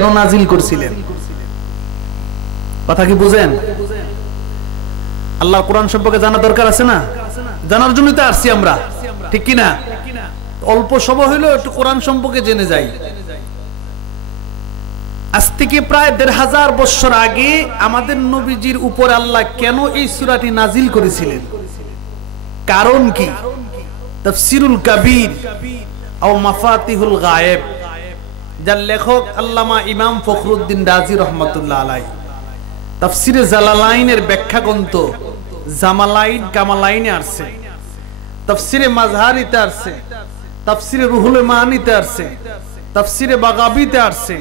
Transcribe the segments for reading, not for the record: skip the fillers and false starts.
কেন নাজিল করছিলেন? কথা কি বুঝেন? আল্লাহর কোরআন সম্পর্কে জানা দরকার আছে না? জানার জন্যই তো আসছি আমরা, ঠিক কি না? অল্প সময় হইলো একটু কোরআন সম্পর্কে জেনে যাই। আজ থেকে প্রায় ১৫০০ বছর আগে আমাদের নবীজির উপর আল্লাহ কেন এই সূরাটি নাজিল করেছিলেন? কারণ কি? তাফসীরুল কাবীর ও মাফাতিহুল গায়েব, যার লেখক আল্লামা ইমাম ফখরুদ্দিন রাজি রহমাতুল্লাহ আলাইহি তাফসীরে জালালাইনের ব্যাখ্যা গ্রন্থ জামালাইন কামালাইনে আসছে, তাফসীরে মাজহারিতে আসছে, তাফসীরে রুহুল মানিতে আসছে, তাফসীরে বাগাবিতে আসছে।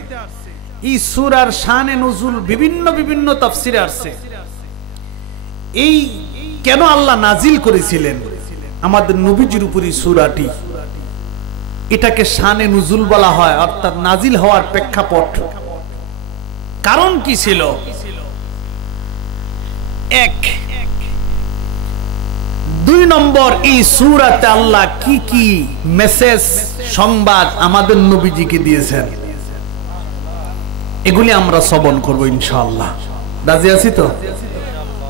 এই সূরার শানে নুজুল বিভিন্ন বিভিন্ন তাফসীরে আসছে। এই কেন আল্লাহ নাজিল করেছিলেন আমাদের নবীজির উপর এই সূরাটি, এটাকে শানে নুজুল বলা হয়, অর্থাৎ নাজিল হওয়ার প্রেক্ষাপট। কারণ কি ছিল? এক, ২ নম্বর, এই সূরাতে আল্লাহ কি কি মেসেজ সংবাদ আমাদের নবীজিকে দিয়েছেন, এগুলি আমরা শ্রবণ করব ইনশাআল্লাহ। রাজি আছি তো?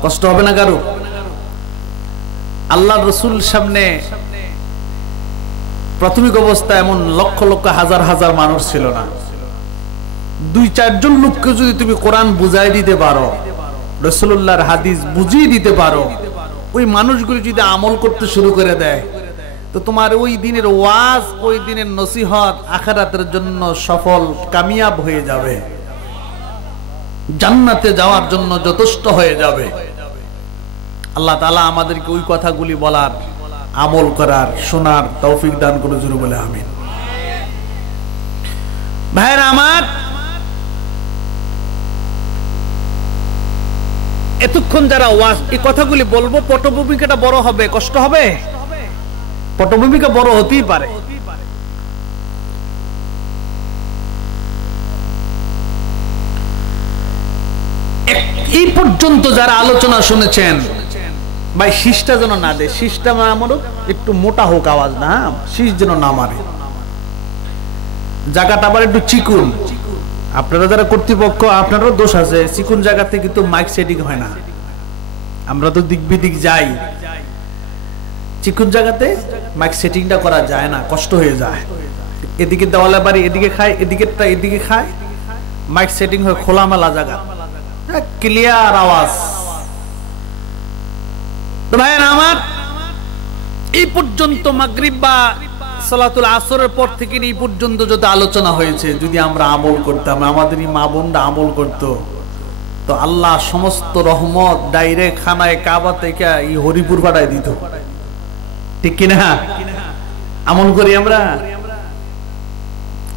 কষ্ট হবে না কারো? আল্লাহর রাসূল সামনে প্রাথমিক অবস্থায় এমন লক্ষ লক্ষ হাজার হাজার মানুষ ছিল না। ২-৪ জন লোককে যদি তুমি কোরআন বুঝাই দিতে পারো, রাসূলুল্লাহর হাদিস বুঝিয়ে দিতে পারো, ওই মানুষগুলো যদি আমল করতে শুরু করে দেয়, তো তোমার ওই দিনের ওয়াজ, ওই দিনের নসিহত আখিরাতের জন্য সফল কামিয়াব হয়ে যাবে, জান্নাতে যাওয়ার জন্য যথেষ্ট হয়ে যাবে। আল্লাহ তাআলা আমাদেরকে ওই কথাগুলি বলার, আমল করার, শোনার তৌফিক দান করে, জোরে বলে আমিন। ভাইরা আমার, এতক্ষণ যারা ওয়াজ এই কথাগুলি বলবো, পটভূমিকাটা বড় হবে, কষ্ট হবে, পটভূমিকা বড় হতেই পারে। এই পর্যন্ত যারা আলোচনা শুনেছেন, ভাই শীষটা যেন না দেয়, শীষটা আমারও একটু মোটা হোক আওয়াজ, না শীষ যেন না মারে, জায়গাটা আবার একটু চিকুন। আপনারা যারা কর্তৃপক্ষ, আপনারও দোষ আছে, চিকুন জায়গাতে কিন্তু মাইক সেটিং হয় না। আমরা তো দিক বিদিক যাই, চিকুন জায়গাতে মাইক সেটিংটা করা যায় না, কষ্ট হয়ে যায়। এদিকে দেওয়ালে বাড়ি এদিকে খায়, এদিকেরটা এদিকে খায়, মাইক সেটিং হয় খোলামেলা জায়গা, ক্লিয়ার আওয়াজ। তো ভাইয়েরা আমার, এই পর্যন্ত মাগরিব বা সালাতুল আসরের পর থেকে এই পর্যন্ত যত আলোচনা হয়েছে, যদি আমরা আমল করতাম, আমাদের এই মা বোনরা আমল করত, তো আল্লাহ সমস্ত রহমত ডাইরেক্ট খানায় কাবা থেকে এই হরিপুর পাঠায় দিত, ঠিক কিনা? আমল করি আমরা?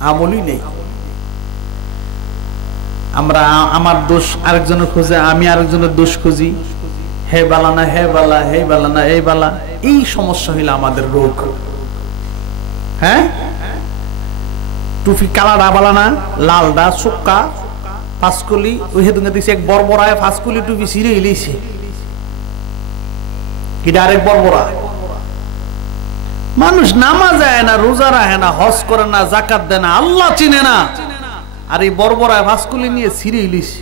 আমলই নেই। আমরা আমার দোষ আরেকজনের খুঁজে, আমি আরেকজনের দোষ খুঁজি, হে বালা না, হে বালা, হে বালা না, এই বালা। এই সমস্যা হইল আমাদের রোগ। হ্যাঁ, টুপি কালাডা বালা না, লালডা সুক্কা ফাঁসকলি, ওই হেতুকে দিছে এক বড়বড়ায় ফাঁসকলি টুপি ছিঁড়ে ইলিছে, কি ডাইরেক্ট বড়বড়া। মানুষ নামাজ যায় না, রোজা রাখে না, হজ করে না, যাকাত দেয় না, আল্লাহ চিনে না, আর এই বড়বড়ায় ফাঁসকলি নিয়ে ছিঁড়ে ইলিছে,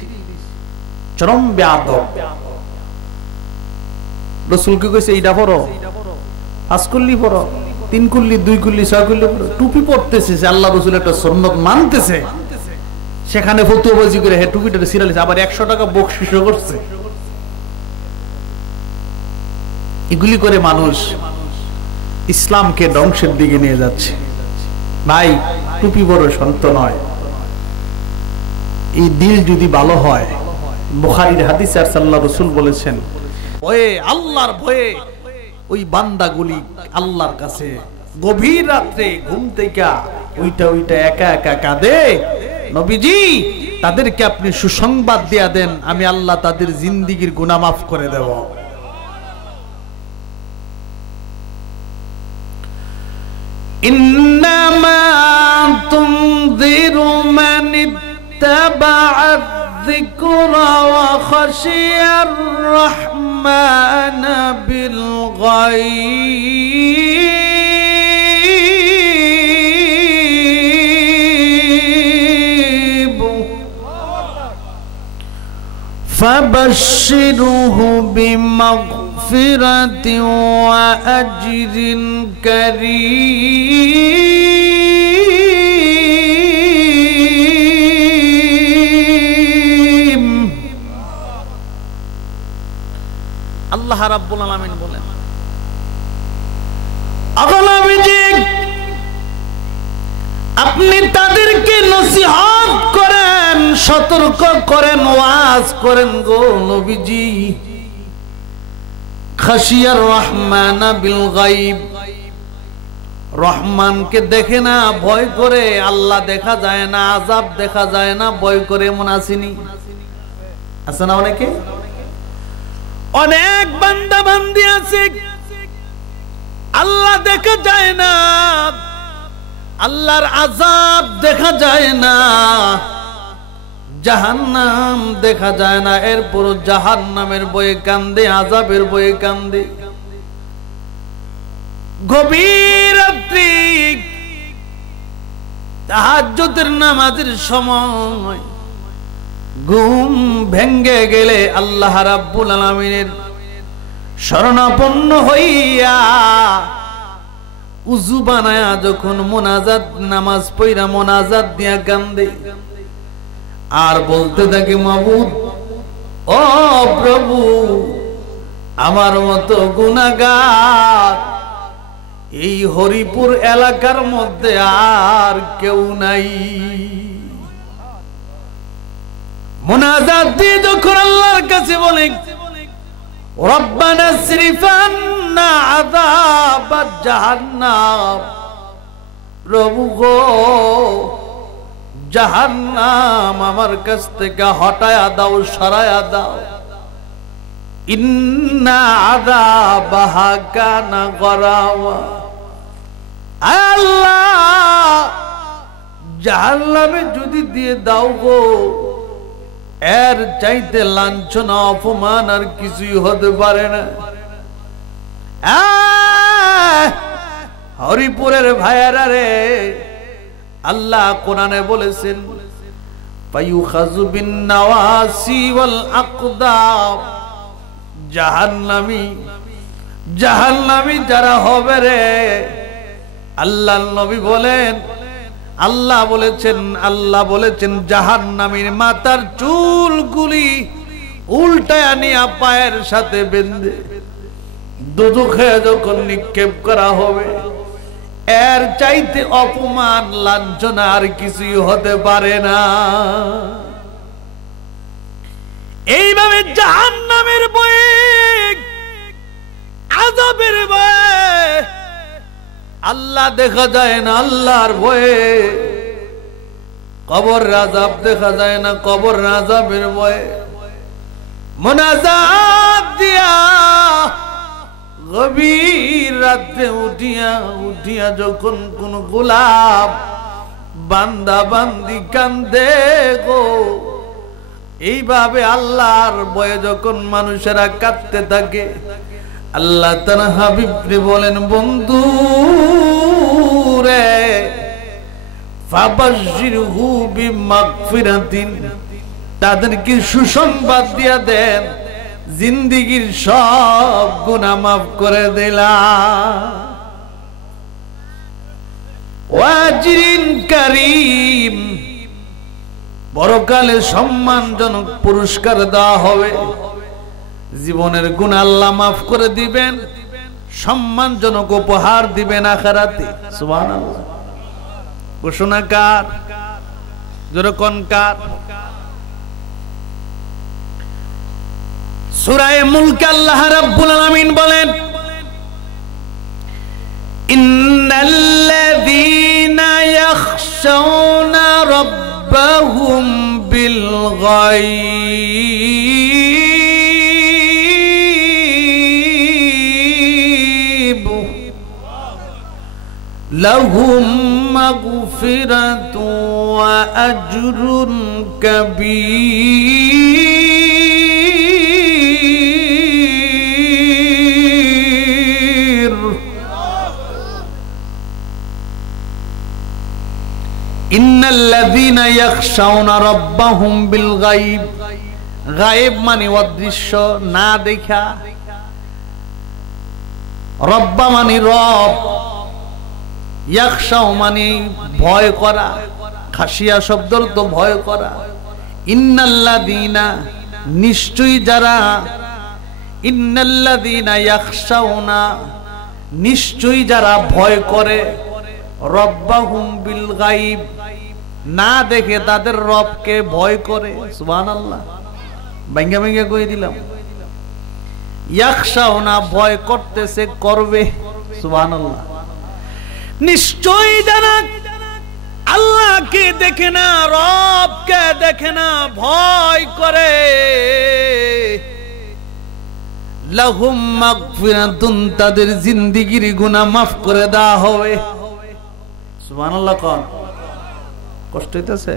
চরম বেয়াদব। রাসূলকে কইছে এইটা পড়ো, ৫ কুল্লি পড়ো, ৩ কুল্লি, ২ কুল্লি, ৬ কুল্লি পড়ো। টুপি পড়তেছে, আল্লাহ রাসূল একটা সুন্নাত মানতেছে, সেখানে ফতুয়াবাজি করে হে টুপিটা ছিঁড়ালিছে, আবার ১০০ টাকা বকশিশ করছে। এগুলি করে মানুষ ইসলামকে ধ্বংসের দিকে নিয়ে যাচ্ছে। ভাই, টুপি বড় সন্ত নয়, এই দিল যদি ভালো হয়, বুখারীর হাদিসে আল্লাহ রাসূল বলেছেন, ভয়ে, আল্লাহর ভয়ে ওই বান্দাগুলি আল্লাহর কাছে গভীর রাত্রে ঘুম থেকে ওইটা একা একা কাঁদে। নবীজি, তাদেরকে আপনি সুসংবাদ দিয়া দেন, আমি আল্লাহ তাদের জিন্দেগীর গুনাহ মাফ করে দেব। ইন্নামা তুনযিরু মান ইত্তাবা'a যিকরা ওয়া খাশিয়ার রাহমান বিল গায়ব فبشره بمغفرة وأجر كريم আল্লাহ রাব্বুল আলামিন বলেন আপনি তাদেরকে নসিহত করেন, সতর্ক করেন, ওয়াজ করেন গো নবীজি। খাশিয়ার রহমান বিল গায়ব, রহমানকে দেখে না, ভয় করে। আল্লাহ দেখা যায় না, আযাব দেখা যায় না, ভয় করে। এমন আসেনি? আছে না? অনেকে, অনেক বান্দা বান্দি আছে আল্লাহ দেখা যায় না, আল্লাহর আযাব দেখা যায় না, জাহান্নাম দেখা যায় না, এরপর জাহান্নামের ভয়ে কান্দে, আযাবের ভয়ে কান্দে। গভীর রাত্রি তাহাজ্জুদের নামাজের সময় ঘুম ভেঙ্গে গেলে আল্লাহ রাব্বুল আলামিনের শরণাপন্ন হইয়া উযু বানায়া যখন মোনাজাত নামাজ পড়া মোনাজাত দিয়া কান্দে আর বলতে থাকে, মাবুদ ও প্রভু, আমার মতো গুনাহগার এই হরিপুর এলাকার মধ্যে আর কেউ নাই। মোনাজাত দিয়ে যখন আল্লাহর কাছে বলে, রব্বানা সরিফ আন্না আযাবাজ জাহান্নাম, প্রভু গো জাহান্নাম আমার কাছ থেকে হটায়া দাও, সরায়া দাও। ইন্না আযাবাহা কানা গরাওয়া, আল্লাহ জাহান্নামে যদি দিয়ে দাও গো, এর চাইতে লাঞ্ছনা অপমান আর কিছুই হতে পারে না। হরিপুরের ভাইয়েরা রে, আল্লাহ কোরআনে বলেছেন, ফায়ুখাযু বিন নাওয়াসি ওয়াল আকদাম, জাহান্নামী যারা হবে রে, আল্লাহর নবী বলেন, আল্লাহ বলেছেন জাহান্নামীর মাথার চুলগুলি উল্টায়া নিয়ে পায়ের সাথে বেঁধে দুদুখে যখন নিক্ষেপ করা হবে, এর চাইতে অপমান লাঞ্ছনা আর কিছুই হতে পারে না। এইভাবে জাহান্নামের ভয়ে, আযাবের ভয়ে আল্লাহ দেখা যায় না, আল্লাহর ভয়ে কবর আযাব দেখা যায় না, কবর আযাবের ভয়ে মুনাজাত দিয়া গভীর রাতে উঠিয়া যখন কোন গোলাপ বান্দা বান্দি কান্দে গো, এইভাবে আল্লাহর ভয়ে যখন মানুষেরা কাঁদতে থাকে, আল্লাহ তার হাবিবকে বলেন, বন্ধু রে, ফাবাশশিরহু বিমাগফিরাতিন, তাদেরকে সুসংবাদ দিয়া দেন, জিন্দেগীর সব গুনাহ মাফ করে দিলাম। ওয়াজরিন কারীম, পরকালে সম্মানজনক পুরস্কার দেওয়া হবে। জীবনের গুনাহ আল্লাহ মাফ করে দিবেন, সম্মানজনক উপহার দিবেন আখিরাতে। সুবহানাল্লাহ। ঘোষণা কার? জোরে কোন কার? সূরা মুলক আল্লাহ রাব্বুল আলামিন বলেন, ইন্নাল্লাযীনা ইয়াখশাউনা রাব্বাহুম বিল গায়ব লাহুম মাগফিরাতুন ওয়া আজরুন কাবীর। ইন্নাল্লাযীনা ইয়াখশাউনা রাব্বাহুম বিল গায়ব গায়েব মানে অদৃশ্য, না দেখা। রব্বা মানে রব, ইয়াখশাউ মানে ভয় করা, খাশিয়া শব্দের তো ভয় করা। ইন্নাল্লাযীনা নিশ্চয়ই যারা, ইন্নাল্লাযীনা ইয়াখশাউনা নিশ্চয়ই যারা ভয় করে, রব্বাহুম বিল গায়ব না দেখে তাদের রবকে ভয় করে। সুবহানাল্লাহ, ভাঙ্গা ভাঙ্গা কই দিলাম। ইয়াখশাউনা ভয় করতেছে, করবে। সুবহানাল্লাহ। নিশ্চয়ই যারা আল্লাহকে দেখে না, রবকে দেখে না, ভয় করে, লাহুম মাগফিরাতুন তাদের জিন্দেগীর গুনাহ মাফ করে দেওয়া হবে। সুবহানাল্লাহ। কোন কষ্ট হইতেছে?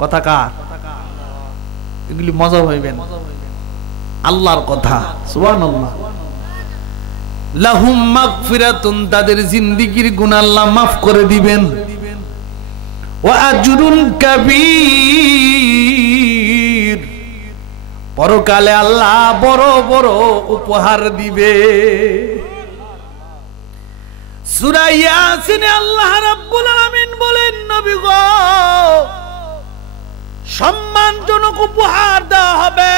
কথা কার? এগুলি মজা হইবেন, আল্লাহর কথা। সুবহানাল্লাহ। লাহুম মাগফিরাতুন তাদের জিন্দেগীর গুনাহ আল্লাহ মাফ করে দিবেন। ওয়া আজরুন কাবীর পরকালে আল্লাহ বড় বড় উপহার দিবে। সূরা ইয়াসিনে আল্লাহ রাব্বুল আলামিন বলেন, নবী গো সম্মানজনক উপহার দেওয়া হবে।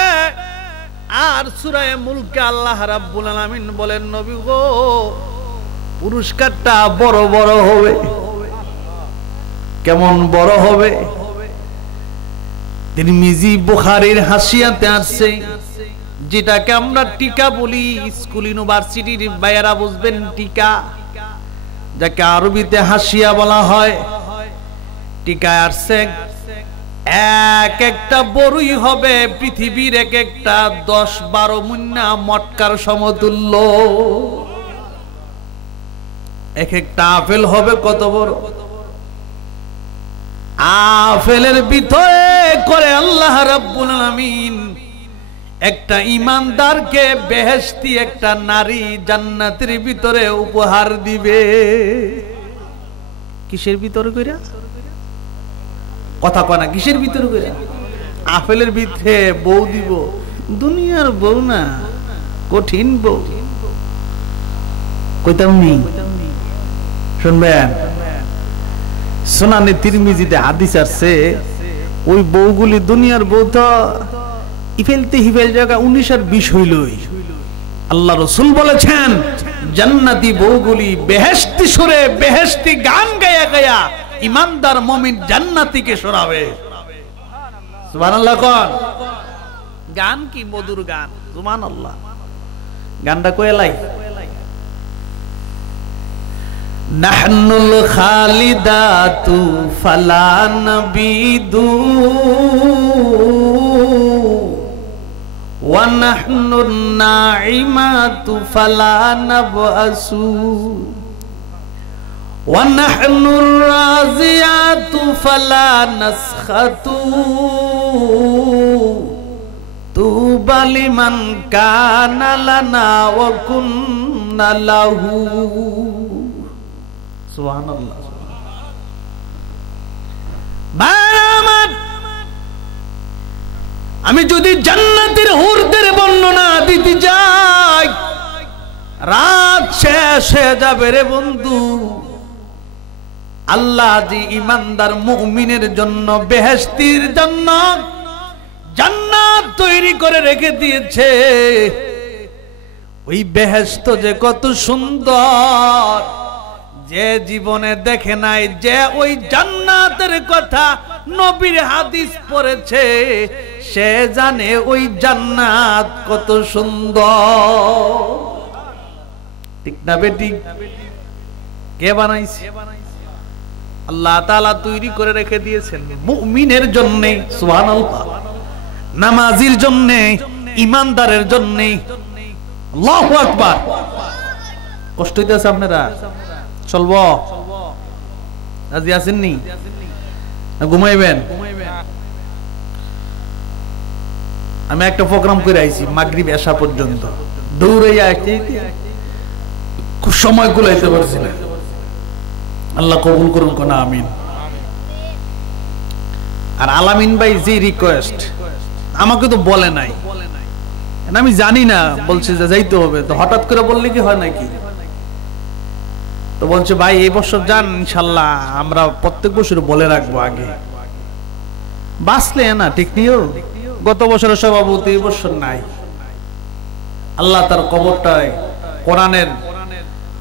আর সূরা মুলকে আল্লাহ রাব্বুল আলামিন বলেন, নবী গো পুরস্কারটা বড় বড় হবে। কেমন বড় হবে? তিরমিজি বুখারীর হাসিয়াতে আছে, যেটাকে আমরা টিকা বলি, স্কুল ইউনিভার্সিটির ভাইয়েরা বুঝবেন টিকা, যাকে আরবিতে হাসিয়া বলা হয়। টিকায় আসছে এক একটা বড়ই হবে পৃথিবীর এক একটা 10-12 মুন্না মটকার সমতুল্য। এক একটা আপেল হবে কত বড়? আপেলের ভিতরে করে আল্লাহ রাব্বুল আলামিন একটা ইমানদারকে বেহেশতি একটা নারী জান্নাতের ভিতরে উপহার দিবে। কিসের ভিতরে কইরা? কথা কয় না, কিসের ভিতরে কইরা? আপেলের ভিতরে বউ দিব। দুনিয়ার বউ না, কঠিন বউ। কইতাম নি, শুনবেন। সুনানে তিরমিজিতে হাদিস আছে, ওই বউগুলি দুনিয়ার বউ তো ইফেলতে হিফেল জায়গা 19 আর 20 হইলই। আল্লাহ রাসূল বলেছেন জান্নাতি বউগুলি বেহেশতি সুরে বেহেশতি গান গায়া গায়া ইমানদার মুমিন জান্নাতীকে শোনাবে। সুবহানাল্লাহ। কোন গান? কি মধুর গান। সুবহানাল্লাহ। গানটা কইলাই, নাহনুল খালিদাতু ফালা নাবিদু ওয়া নাহনুন নাইমাতু ফালা নাবআসু ওয়া নাহনুর রাজিয়াতু ফালা নাসখাতু তুবা লিমান কানা লানা ওয়া কুন্না লাহু। সুবহানাল্লাহ। আমি যদি জান্নাতের হুরদের বর্ণনা দিতে যাই রাত শেষ হয়ে যাবে রে বন্ধু। আল্লাহ যে ইমানদার মুমিনের জন্য বেহেশতির জন্য জান্নাত তৈরি করে রেখে দিয়েছে, ওই বেহেশত যে কত সুন্দর, যে জীবনে দেখে নাই, যে ওই জান্নাতের কথা নবীর হাদিস পড়েছে, সে জানে ওই জান্নাত কত সুন্দর। ঠিক না বেটি? কে বানাইছে? আল্লাহ তাআলা তৈরি করে রেখে দিয়েছেন মুমিনের জন্য। সুবহানাল্লাহ। নামাজির জন্য, ইমানদারের জন্য। আল্লাহু আকবার। কষ্ট হইতেছে আপনারা? চলব? রাজি আছেননি? ঘুমাইবেন? আমি একটা প্রোগ্রাম করে আইছি মাগরিব এশা পর্যন্ত, দৌড়ে আসছি, খুব সময় কুলাইতে পারছি না। আল্লাহ কবুল করুন কোন আমিন। আর আলামিন ভাই যে রিকোয়েস্ট, আমাকে তো বলে নাই, আমি জানি না, বলছে যে যাইতে হবে। তো হঠাৎ করে বললে কি হয় নাকি? তো বলছে ভাই এই বছর যান, ইনশাল্লাহ আমরা প্রত্যেক বছর বলে রাখবো আগে, বাঁচলে না ঠিক নিও। গত বছরের সভাপতি এই বছর নাই। আল্লাহ তার কবরটায় কোরআনের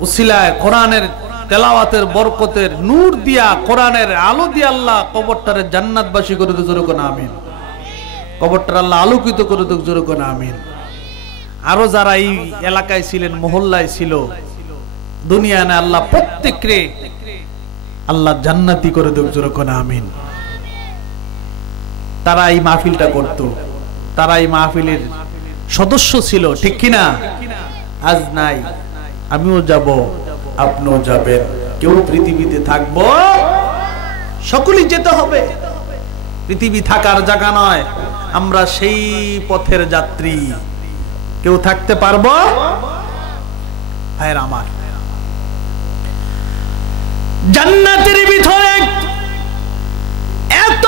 উসিলায়, কোরআনের তেলাওয়াতের বরকতের নূর দিয়া, কোরআনের আলো দিয়া আল্লাহ কবরটারে জান্নাতবাসী করে দিতে জোরে কোন আমিন। কবরটার আল্লাহ আলোকিত করে দিতে জোরে কোন আমিন। আরো যারা এই এলাকায় ছিলেন, মহল্লায় ছিল, দুনিয়া না আল্লাহ প্রত্যেককে আল্লাহ জান্নাতি করে দিতে জোরে কোন আমিন। তারা এই মাহফিলটা করত, তারা এই মাহফিলের সদস্য ছিল, ঠিক কিনা? আজ নাই, আমিও যাব, আপনিও যাবেন, কেউ পৃথিবীতে থাকবো, সকলেই যেতে হবে। পৃথিবী থাকার জায়গা নয়, আমরা সেই পথের যাত্রী। কেউ থাকতে পারবো? ভাইয়ের আমার, জান্নাতের ভিতরে এত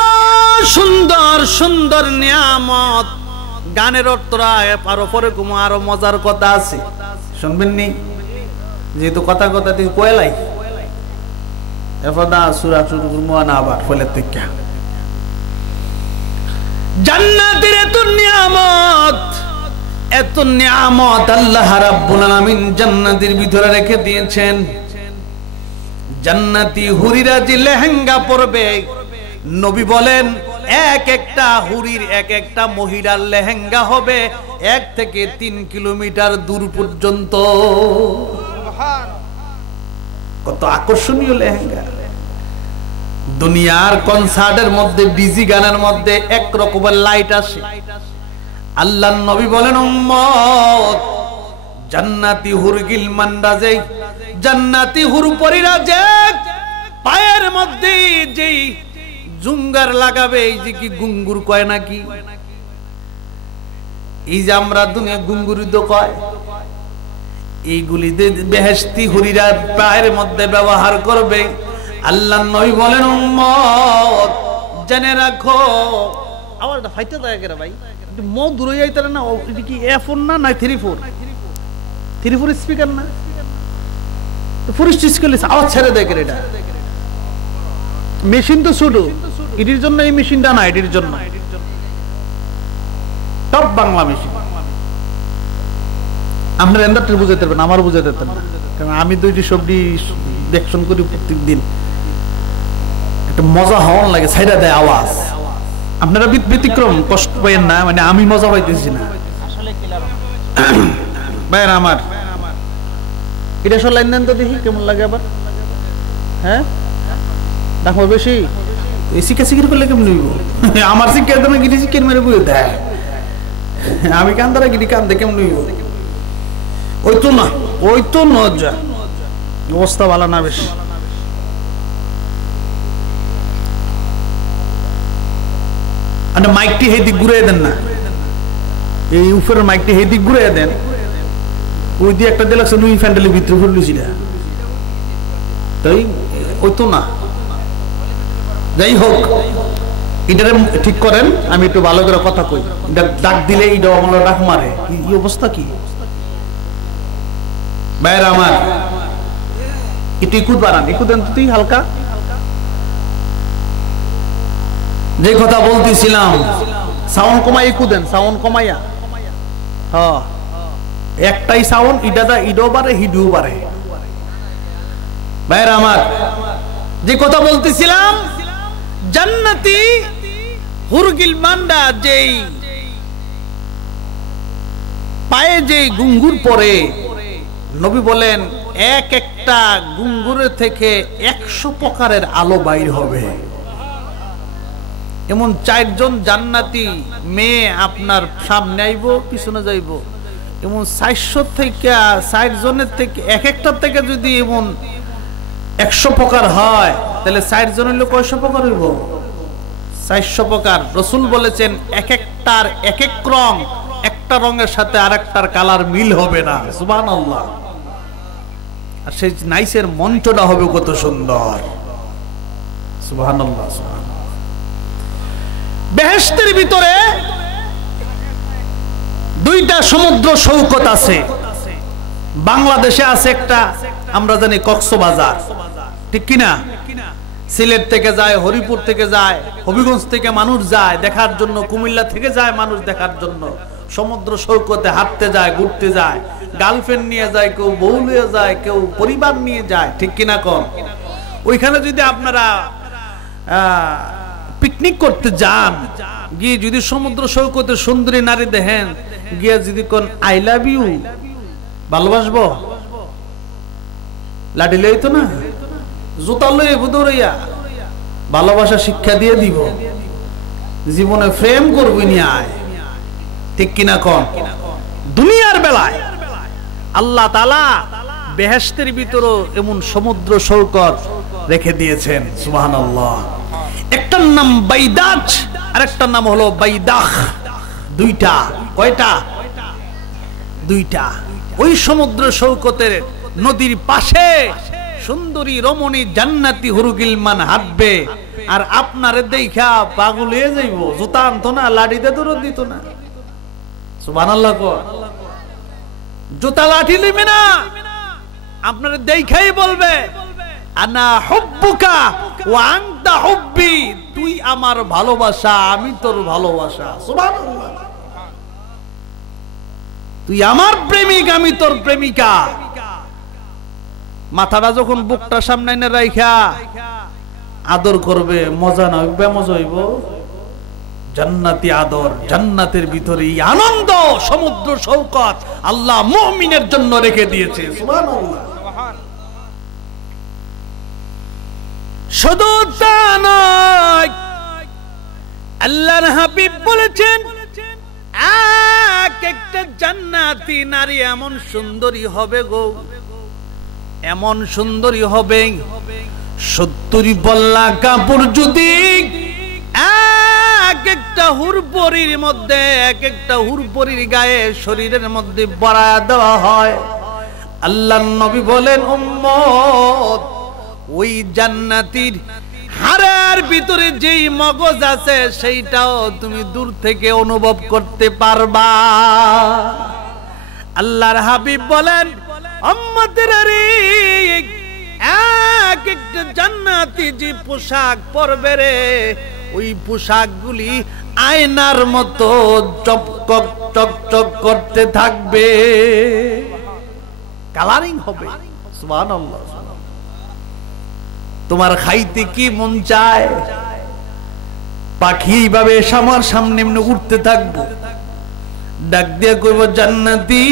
সুন্দর সুন্দর নিয়ামত, গানের অর্থরা আরো পরে কুমো আরো মজার কথা আছে, শুনবেন নি? যেহেতু কথা কথা তুই কয়লাই এফাদা সূরা না আবার ফলের থেকে জান্নাতের এত নিয়ামত আল্লাহ রাব্বুল আলামিন জান্নাতের ভিতরে রেখে দিয়েছেন। জান্নাতি হুরিরা যে লেহেঙ্গা পরবে, নবী বলেন এক একটা হুরির এক একটা মহিলার লেহেঙ্গা হবে 1 থেকে 3 কিলোমিটার দূর পর্যন্ত। কত আকর্ষণীয় লেহেঙ্গা! দুনিয়ার কনসার্টের মধ্যে, ডিজি গানের মধ্যে এক রকমের লাইট আসে। আল্লাহর নবী বলেন উম্মত, জান্নাতি হুরগিল মান্ডা যে জান্নাতি হুর পরীরা যে পায়ের মধ্যে যেই জুঙ্গার লাগাবে, এই যে কি গুঙ্গুর কয় নাকি, এই যে আমরা দুনিয়া গুঙ্গুরি তো কয়, এইগুলি বেহেশতি হুরিরা পায়ের মধ্যে ব্যবহার করবে। আল্লাহর নবী বলেন উম্মত জেনে রাখো। আওয়াজটা ফাইতে যায় কেন ভাই? একটু মো দূরে যাইতে না, এটা কি F4 না 3.4 স্পিকার না? ফুরিস্ট স্কেল আওয়াজ ছেড়ে দেয় এটা। মেশিন তো ছোট, এটির জন্য এই মেশিনটা না, এটির জন্য টপ বাংলা মেশিন। আপনার এন্ডারটা বুঝাতে পারবেন, আমার বুঝাতে পারবেন না, কারণ আমি দুইটি সবজি দেখশন করি প্রত্যেক দিন। একটা মজা হওয়ার লাগে, ছাইড়া দেয় আওয়াজ। আপনারা ব্যতিক্রম, কষ্ট পাইয়েন না, মানে আমি মজা পাইতেছি না ভাইরা আমার। এটা সব লাইন দেন তো দেখি কেমন লাগে আবার। হ্যাঁ দেখো বেশি শিক্ষা শিখির করলে কেমন হইব? আমার শিক্ষা দেন গিরি শিক্ষার মেরে বুঝে দেয়, আমি কান্দারা গিরি কান্দে কেমন হইব? ওই তো না, ওই তো নজা অবস্থা ভালো না বেশ। মাইকটি হেদিক ঘুরে দেন না, এই উপরের মাইকটি হেদিক ঘুরে দেন। ওই দিয়ে একটা দিলাম লুই ফ্যান্ডেলের ভিতরে ফুটলুছি না, তাই ওই তো না। যাই হোক, এটারে ঠিক করেন, আমি একটু ভালো করে কথা কই। এটা ডাক দিলে এটা আমার ডাক মারে, এই অবস্থা কি ভাইরা আমার? একটু ইকুদ বাড়ান, ইকুদেন তুই হালকা। যে কথা বলতেছিলাম, সাউন্ড কমাই ইকুদেন, সাউন্ড কমাইয়া। হ্যাঁ, একটাই সাউন্ড, ইডাটা ইডো বাড়ে, হিডু বাড়ে। ভাইরা আমার, যে কথা বলতেছিলাম, জান্নাতি হুরগিল মান্ডা যেই পায়ে যে গুঙ্গুর পরে, নবী বলেন এক একটা গুঙ্গুরের থেকে 100 প্রকারের আলো বাইর হবে। এমন 4 জন জান্নাতি মেয়ে আপনার সামনে আইব, পিছনে যাইব। এমন 400 থেকে 60 জনের থেকে এক একটার থেকে যদি এমন 100 প্রকার হয়, তাহলে 60 জনের লোক কয়শো প্রকার হইব? 400 প্রকার। রসুল বলেছেন এক একটার এক এক রং, একটা রঙের সাথে আরেকটার কালার মিল হবে না। সুবহানাল্লাহ। আর সেই নাইসের মন্ত্রটা হবে কত সুন্দর। সুবহানাল্লাহ। বেহেশতের ভিতরে দুইটা সমুদ্র সৈকত আছে। বাংলাদেশে আছে একটা, আমরা জানি কক্সবাজার, ঠিক কিনা? সিলেট থেকে যায়, হরিপুর থেকে যায়, হবিগঞ্জ থেকে মানুষ যায় দেখার জন্য, কুমিল্লা থেকে যায় মানুষ দেখার জন্য। সমুদ্র সৈকতে হাঁটতে যায়, ঘুরতে যায়, গার্লফ্রেন্ড নিয়ে যায়, কেউ বউ নিয়ে যায়, কেউ পরিবার নিয়ে যায়, ঠিক কিনা কম? ওইখানে যদি আপনারা পিকনিক করতে যান, গিয়ে যদি সমুদ্র সৈকতে সুন্দরী নারী দেখেন, গিয়ে যদি কোন আই লাভ ইউ, ভালোবাসবো, লাঠি লইতো না, জুতা লই বুদুরাইয়া ভালোবাসা শিক্ষা দিয়ে দিব, জীবনে প্রেম করবি নি আয়, ঠিক কিনা কম? দুনিয়ার বেলায় আল্লাহ তাআলা বেহেশতের ভিতরে এমন সমুদ্র সৈকত রেখে দিয়েছেন, সুবহানাল্লাহ। একটার নাম বাইদাজ আর একটার নাম হলো বাইদাখ। দুইটা, কয়টা? দুইটা। ওই সমুদ্র সৈকতের নদীর পাশে সুন্দরী রমণী জান্নাতি হুরগিলমান হাঁটবে, আর আপনারে দেখা পাগল হয়ে যাইব। জুতা আনতো না, লাঠিতে দৌড় দিত না, সুবহানাল্লাহ। জুতা লাঠি লিবে না, আপনারে দেখাই বলবে আনা হুব্বুকা ওয়া আনতা হুব্বি, তুই আমার ভালোবাসা, আমি তোর ভালোবাসা, সুবহানাল্লাহ। তুই আমার প্রেমিক, আমি তোর প্রেমিকা। মাথাটা যখন বুকটার সামনে এনে রাইখা আদর করবে, মজা না হইবে, মজা হইব। জান্নাতি আদর, জান্নাতের ভিতরে এই আনন্দ সমুদ্র সৈকত আল্লাহ মুমিনের জন্য রেখে দিয়েছে, সুবহানাল্লাহ। শুধু তা নয়, আল্লাহর হাবিব বলেছেন এক একটা জান্নাতি নারী এমন সুন্দরী হবে গো, এমন সুন্দরী হবে, 70 পল্লা কাপড় যদি এক একটা হুরপরির মধ্যে, এক একটা হুরপরির গায়ে শরীরের মধ্যে বরায়া দেওয়া হয়, আল্লাহর নবী বলেন উম্মত, ওই জান্নাতীর হাড়ের ভিতরে যেই মগজ আছে সেইটাও তুমি দূর থেকে অনুভব করতে পারবা। আল্লাহর হাবিব বলেন উম্মতের এক একটা জান্নাতি যে পোশাক পরবে রে, ওই পোশাকগুলি আয়নার মতো চকচক চকচক করতে থাকবে, কালারিং হবে, সুবহানাল্লাহ। তোমার খাইতে কি মন চায়, পাখি এইভাবে আমার সামনে এমনি উঠতে থাকবো, ডাক দিয়া কইব জান্নাতি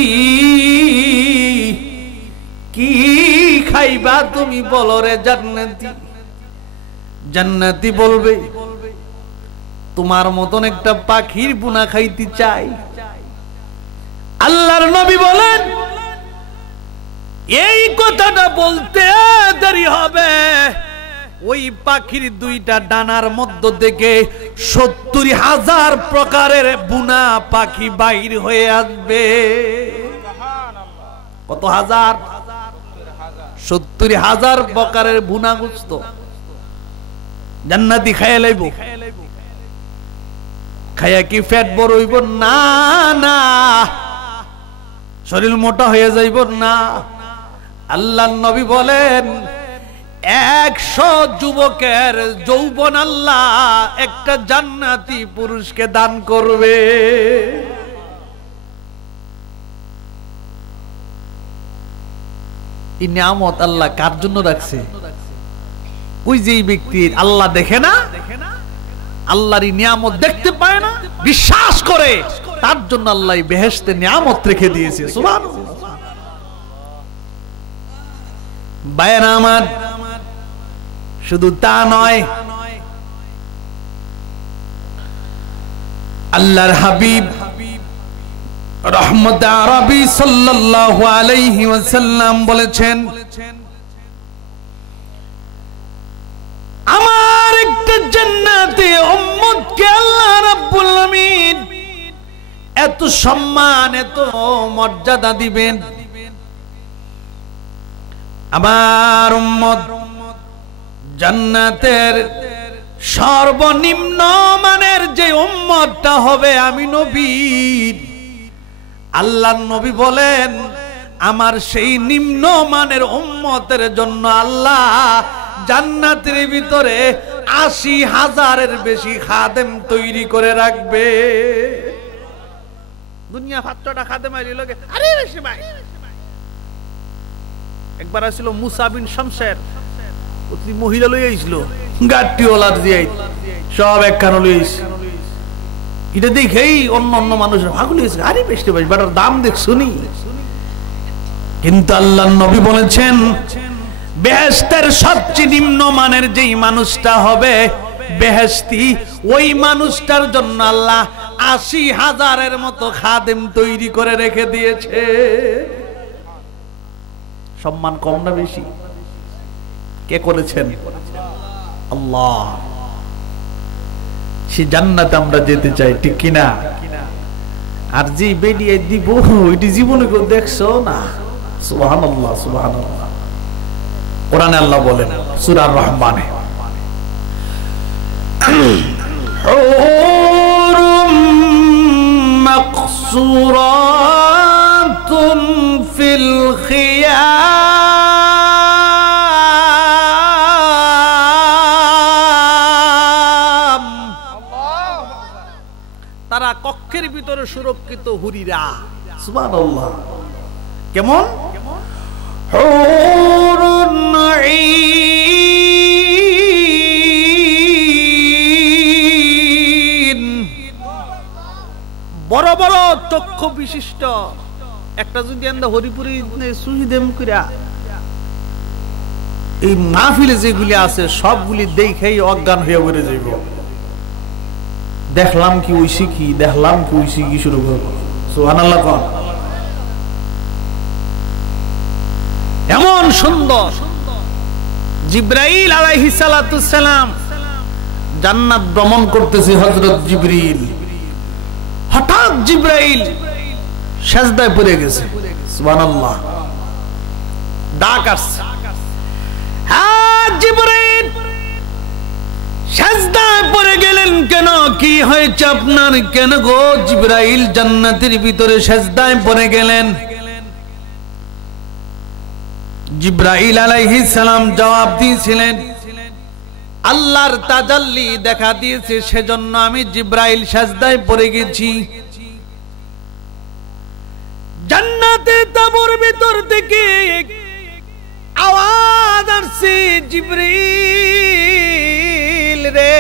কি খাইবা তুমি বলো রে জান্নাতি। জান্নাতি বলবে তোমার মতন একটা পাখির বুনা খাইতে চাই। আল্লাহর নবী বলেন এই কথাটা বলতে দেরি হবে, ওই পাখির দুইটা ডানার মধ্য থেকে 70,000 প্রকারের বুনা পাখি বাইর হয়ে আসবে। কত হাজার? 70,000 প্রকারের বুনা গোস্ত জান্নাতি খাইয়া লাইব। খাইয়া কি পেট বড় হইব? না না, শরীর মোটা হয়ে যাইব না। আল্লাহর নবী বলেন 100 যুবকের যৌবন আল্লাহ একটা জান্নাতি পুরুষকে দান করবে। এই নিয়ামত আল্লাহ কার জন্য রাখছে? ওই যে ব্যক্তি আল্লাহ দেখে না, আল্লাহর এই নিয়ামত দেখতে পায় না, বিশ্বাস করে, তার জন্য আল্লাহ বেহেশতে নিয়ামত রেখে দিয়েছে, সুবহানাল্লাহ। ভাইয়েরা আমার, শুধু তা নয়, আল্লাহর হাবিব রহমত আরবি সাল্লাল্লাহু আলাইহি ওয়াসাল্লাম বলেছেন আমার একটা জান্নাতে উম্মতকে আল্লাহ রাব্বুল আমিন এত সম্মান, এত মর্যাদা দিবেন, আমার উম্মত জান্নাতের সর্বনিম্ন মানের যে উম্মতটা হবে, আমি নবীর আল্লাহর নবী বলেন আমার সেই নিম্ন মানের উম্মতের জন্য আল্লাহ জান্নাতের ভিতরে ৮০,০০০-এর বেশি খাদেম তৈরি করে রাখবে। দুনিয়া ৫টা খাদেম আইলি লগে আরে বেশি ভাই। একবার আসছিল মুসা বিন শামসের, ওই মহিলা লই আইছিল গাট্টিওয়ালার দিয়ে সব একখানা লই আইছে। এটা দেখেই অন্য অন্য মানুষের পাগল হয়েছে, আরে বেশি ভাই বেটার দাম দেখছো নি। কিন্তু আল্লাহর নবী বলেছেন বেহেশতের সবচেয়ে নিম্ন মানের যেই মানুষটা হবে বেহেশতি, ওই মানুষটার জন্য আল্লাহ ৮০,০০০-এর মতো খাদেম তৈরি করে রেখে দিয়েছে। সম্মান কম না বেশি? কে করেছেন? আল্লাহ। সে জান্নাতে আমরা যেতে চাই, ঠিক কিনা? আর যে বেরিয়ে দিব ওইটি জীবনে কেউ দেখছো না। সুবহানাল্লাহ, সুবহানাল্লাহ। কোরআনে আল্লাহ বলেন সূরা আর-রহমানে, হুরুম মাকসুরাতুন ফিল খিয়াম, তারা কক্ষের ভিতরে সুরক্ষিত হুরিরা। সুবহানাল্লাহ। কেমন? হুরুন ঈন, বড় বড় চক্ষু বিশিষ্ট। একটা যদি আমরা হরিপুরি সুহিদেম কইরা এই মাহফিলে যেগুলি আছে সবগুলি দেখেই অজ্ঞান হয়ে পড়ে যাইব। দেখলাম কি ওইসি কি, দেখলাম কি ওইসি কি শুরু করব। সুবহানাল্লাহ। কোন এমন সুন্দর জিবরাইল আলাইহিস সালাতুস সালাম জান্নাত ভ্রমণ করতেছে। হযরত জিবরিল, হঠাৎ জিবরাইল সিজদায় পড়ে গেছে। সুবহানাল্লাহ। ডাক আসছে, হ্যাঁ জিবরাইল সিজদায় পড়ে গেলেন কেন? কি হয়েছে আপনার? কেন গো জিবরাইল জান্নাতের ভিতরে সিজদায় পড়ে গেলেন? জিবরাইল আলাইহিস সালাম জবাব দিয়েছিলেন, আল্লাহর তাজাল্লি দেখা দিয়েছে সেজন্য আমি জিবরাইল সিজদায় পড়ে গেছি। জান্নাতের তাঁবুর ভিতর থেকে আওয়াজ আসছে, জিবরিল রে,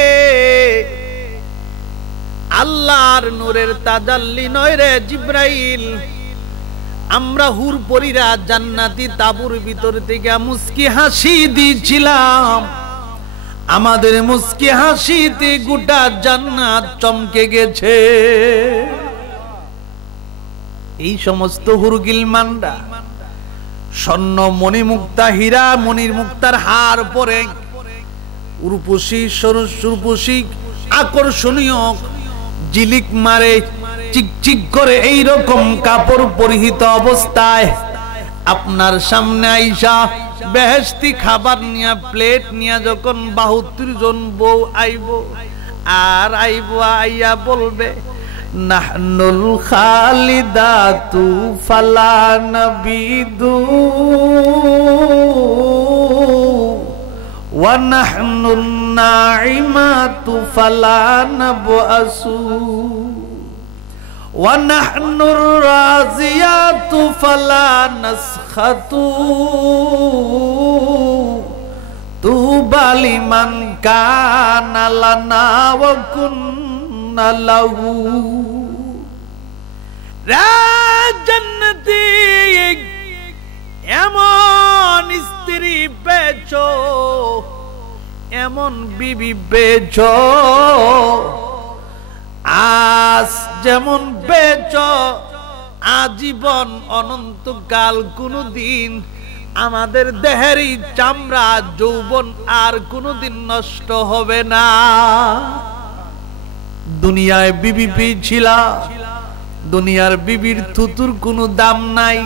আল্লাহর নূরের তাজাল্লি নয় রে জিবরাইল, আমরা হুর পরীরা জান্নাতি তাঁবুর ভিতর থেকে মুস্কি হাসি দিয়েছিলাম। আমাদের মুস্কি হাসিতে গোটা জান্নাত চমকে গেছে। এই সমস্ত হুরগিলমানরা স্বর্ণ মণি মুক্তা হীরা মণির মুক্তার হার পরে উরুপসী সরুপসী আকর্ষণীয় জিলিক মারে চিকচিক করে এই রকম কাপড় পরিহিত অবস্থায় আপনার সামনে আইসা বেহেশতি খাবার নিয়া প্লেট নিয়া যখন ৭২ জন বউ আইব আর আইব, আইয়া বলবে নাহনুল খালিদাতু ফালা নাবিদু ওয়া নাহনুন নাইমাতু ফালা নাবআসু ওয়া নাহনুর রাজিয়াতু ফালা নাসখাতু তুবা লিমান কানা লানা ওয়া কুন্না লাহু। জান্নাতে এমন স্ত্রী পেয়েছো, এমন বিবি পেয়েছো, আজ যেমন পেয়েছো আজীবন অনন্তকাল কোনদিন আমাদের দেহেরই চামড়া যৌবন আর কোনদিন নষ্ট হবে না। দুনিয়ায় বিবি পেয়েছিলা, দুনিয়ার বিবির থুতুর কোনো দাম নাই।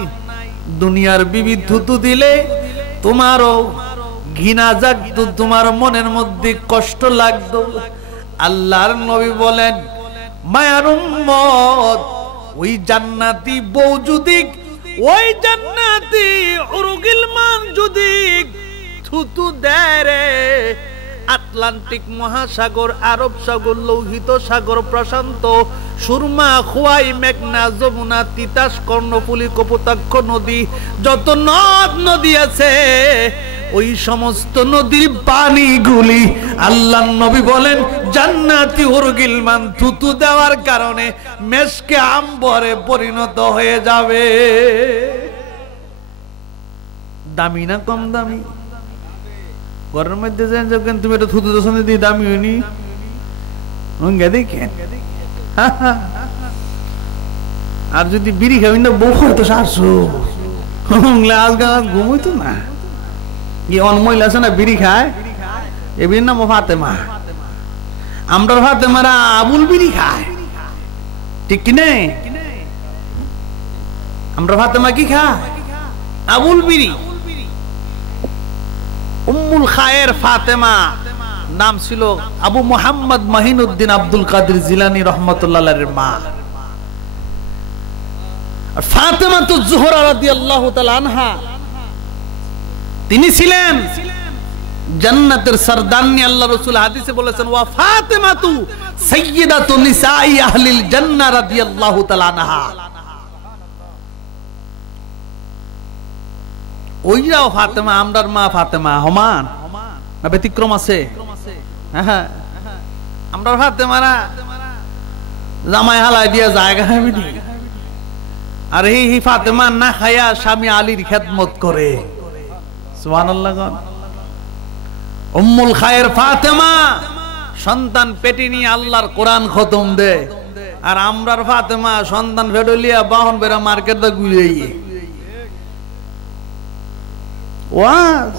দুনিয়ার বিবি থুতু দিলে তোমারও ঘৃণা জাগতো, তোমার মনের মধ্যে কষ্ট লাগতো। আল্লাহর নবী বলেন মায়ার উম্মত ওই জান্নাতি বউ যদি, ওই জান্নাতি উরুগিলমান যদি থুতু দেয় রে, আটলান্টিক মহাসাগর, আরব সাগর, লৌহিত সাগর, প্রশান্ত, সুরমা, খোয়াই, মেঘনা, যমুনা, তিতাস, কর্ণফুলী, কপোতাক্ষ নদী, যত নদ নদী আছে, ওই সমস্ত নদীর পানিগুলি আল্লাহর নবী বলেন জান্নাতি উরগিলমান থুতু দেওয়ার কারণে মেশকে আম্বরে পরিণত হয়ে যাবে। দামি না কম দামি? ঘরের মধ্যে যখন তুমি এটা থুতু দোষ দিয়ে দামি হয়নি দেখেন। আর যদি বিড়ি খাবি না বউ হয়তো সারছো আজকাল ঘুমোইতো না। মহিলা আছে না বিড়ি খায়, এ বিড়ির নাম ফাতেমা। আমরা ফাতেমারা আবুল বিড়ি খায়, ঠিক কিনে? আমরা ফাতেমা কি খায়? আবুল বিড়ি। উম্মুল খায়ের ফাতেমা নাম ছিল আবু মুহাম্মদ মাহিনুদ্দিন আব্দুল কাদের জিলানী রহমাতুল্লাহ আলাইহির মা। আর ফাতেমা তো জোহরা রাদিয়াল্লাহু তাআলা আনহা, তিনি ছিলেন জান্নাতের সরদারনি। আল্লাহ রাসূল হাদিসে বলেছেন ওয়া ফাতেমাতু সাইয়্যিদাতু নিসাই আহলিল জান্নাহ রাদিয়াল্লাহু তাআলা আনহা। ওইরাও ফাতেমা, আমরার মা ফাতেমা সমান না ব্যতিক্রম আছে? হ্যাঁ, আমরার ফাতেমারা জামাই হালাই দিয়া জায়গা খাবি নি, আর এই ফাতেমা না খায়া স্বামী আলীর খেদমত করে। সুবহানাল্লাহ। উম্মুল খায়ের ফাতেমা সন্তান পেটে নিয়ে আল্লাহর কোরআন খতম দেয়, আর আমরার ফাতেমা সন্তান ফেডলিয়া বাহন বেরা মার্কেট দা ঘুরে ওয়াজ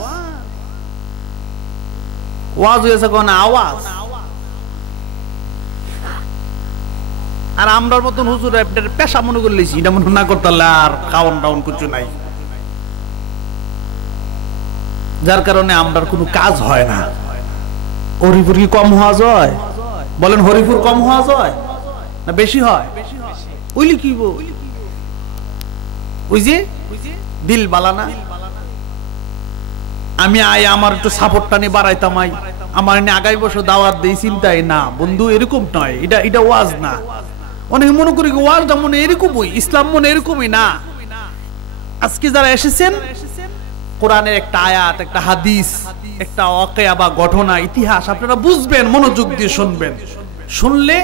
ওয়াজ হয়েছে কোন আওয়াজ। আর আমরার মতন হুজুর পেশা মনে করলেছি, এটা মনে না করতে আর খাওয়ান টাউন কিছু নাই, যার কারণে আমরার কোনো কাজ হয় না। হরিপুর কি কম হওয়া যায়? বলেন, হরিপুর কম হওয়া যায় না বেশি হয়? ওইলি কি ওই যে দিল বালানা, আমি আয় আমার একটু সাপোর্টটা নিয়ে বাড়াইতাম, আমার নিয়ে আগামী বছর দাওয়াত দেই, চিন্তাই না বন্ধু, এরকম নয়। এটা ওয়াজ না। অনেকে মনে করি ওয়াজটা মনে এরকমই, ইসলাম মনে এরকমই না। আজকে যারা এসেছেন, কোরআনের একটা আয়াত, একটা হাদিস, একটা ওয়াকিয়া বা ঘটনা, ইতিহাস আপনারা বুঝবেন, মনোযোগ দিয়ে শুনবেন। শুনলে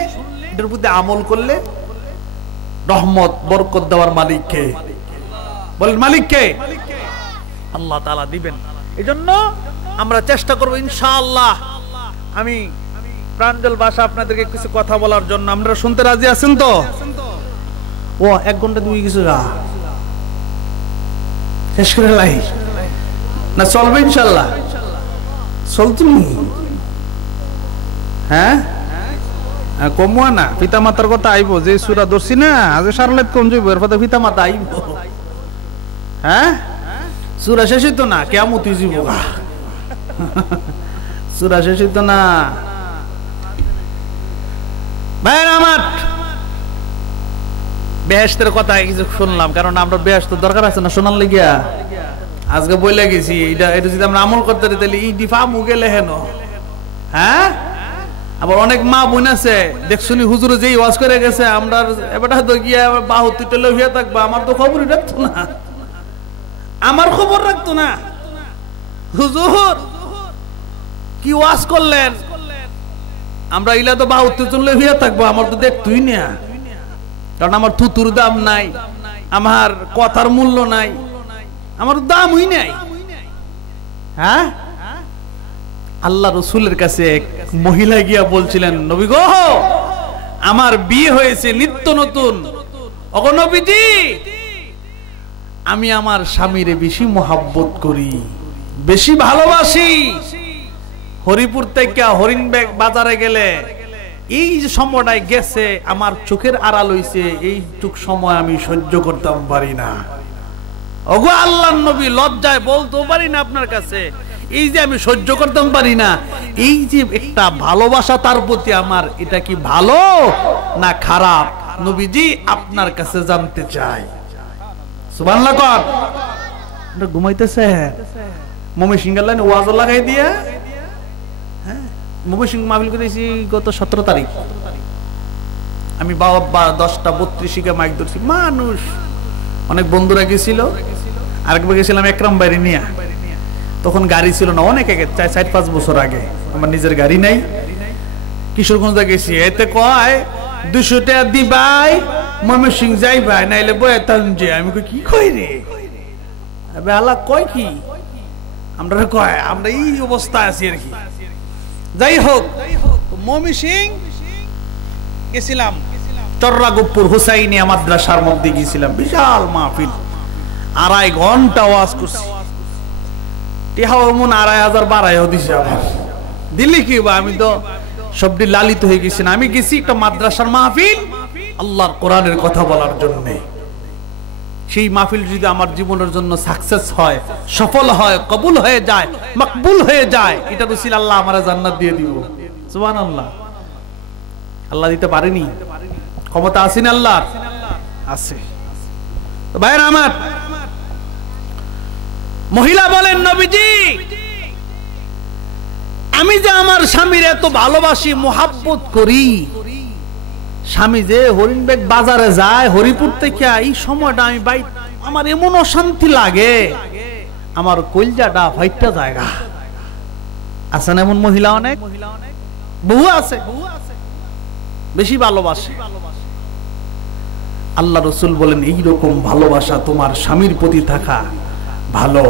এটার প্রতি আমল করলে রহমত বরকত দেওয়ার মালিক কে? বলেন, মালিক কে? আল্লাহ তাআলা দিবেন। এজন্য আমরা চেষ্টা করব ইনশাআল্লাহ। আমি প্রাঞ্জল ভাষা আপনাদেরকে কিছু কথা বলার জন্য, আপনারা শুনতে রাজি আছেন তো? ও 1 ঘন্টা 2 কিছু শেষ করে লাই না, চলবে ইনশাআল্লাহ? চলতুনি? হ্যাঁ, কমুয়া না, পিতা মাতার কথা আইব। যে সূরা দর্শি না আজ সারলেত কম যাইব, এর কথা পিতা মাতা আইব। হ্যাঁ, সূরা শেষ হইতো না, কিয়ামত হইব। সূরা শেষ হইতো না। ভাইরা আমার, বেহেশতের কথা কিছু শুনলাম, কারণ আমরা বেহেশত দরকার আছে না শোনার লাগিয়া। আজকে বইলে গেছি, এটা যদি আমরা আমল করতে পারি তাহলে এই ডিফা মুগেলে হেন। হ্যাঁ, আবার অনেক মা বোন আছে দেখছুনি হুজুর যেই ওয়াজ করে গেছে, আমরা এবারটা তো গিয়া বাহু তুইলে হইয়া থাকবা, আমার তো খবরই রাখতো না, আমার খবর রাখতো না। হুজুর কি ওয়াজ করলেন, আমরা ইলা তো বাহু তুইলে হইয়া থাকবো, আমার তো দেখতুই না, কারণ আমার থুতুর দাম নাই, আমার কথার মূল্য নাই, আমার দামই নাই। হ্যাঁ, আল্লাহ রসুলের কাছে এক মহিলা গিয়া বলছিলেন, নবী গো, আমার বিয়ে হয়েছে নিত্য নতুন, ওগো নবীজি, আমি আমার স্বামীরে বেশি মোহাব্বত করি, বেশি ভালোবাসি। হরিপুর থেকে হরিণবেগ বাজারে গেলে এই যে সময়টাই গেছে, আমার চোখের আড়াল হইছে, এইটুক সময় আমি সহ্য করতে পারি না। ওগো আল্লাহর নবী, লজ্জায় বলতেও পারি না আপনার কাছে, এই যে আমি সহ্য করতে পারি না, এই যে একটা ভালোবাসা তার প্রতি আমার, এটা কি ভালো না খারাপ? নবীজি আপনার কাছে জানতে চাই। সুবহানাল্লাহ কর। এটা ঘুমাইতেছে ময়মনসিংহ লাইনে ওয়াজ লাগাই দিয়া। হ্যাঁ, ময়মনসিংহ মাহফিল করেছি গত 17 তারিখ। আমি 10টা 32 মাইক ধরছি, মানুষ অনেক বন্ধুরা গেছিল। আরেকবার গেছিলাম একরাম বাইরে নিয়ে, তখন গাড়ি ছিল না, অনেক আগে 4-5 বছর আগে। আমার নিজের গাড়ি নাই, কিশোরগঞ্জে গেছি। এতে কয় 200 টাকা দিবাই ময়মনসিংহ যাই ভাই, নাইলে বয়াতাম যে। আমি কই কি কই রে বেলা, কয় কি আমরা কয় আমরা এই অবস্থা আছি আর কি। যাই হোক, ময়মনসিংহ গেছিলাম, চর্রাগোপুর হুসাইনিয়া মাদ্রাসার মধ্যে গিয়েছিলাম। বিশাল মাহফিল, 2.5 ঘন্টা ওয়াজ করছি। টিহাওমন 2,500 বাড়াইও দিছে আবার। দিল্লি কি বা, আমি তো সবটি লালিত হয়ে গেছি না। আমি গেছি একটা মাদ্রাসার মাহফিল, আল্লাহর কোরআনের কথা বলার জন্য। সেই মাহফিল যদি আমার জীবনের জন্য সাকসেস হয়, সফল হয়, কবুল হয়ে যায়, মকবুল হয়ে যায়, এটা রসিল আল্লাহ আমারে জান্নাত দিয়ে দিব। সুবহানাল্লাহ। আল্লাহ দিতে পারেনি? ক্ষমতা আছে না আল্লাহর? আছে। তো ভাইরা আমার, মহিলা বলেন, নবীজি আমি যে আমার স্বামীর এত ভালোবাসি, মোহাব্বত করি, স্বামী যে হরিণবেগ বাজারে যায় হরিপুর থেকে, এই সময়টা আমি বাই আমার এমন অশান্তি লাগে, আমার কলজাটা ফাইটটা জায়গা। আছে না এমন মহিলা? অনেক বহু আছে, বেশি ভালোবাসে। আল্লাহ রসুল বলেন, এইরকম ভালোবাসা তোমার স্বামীর প্রতি থাকা ভালো,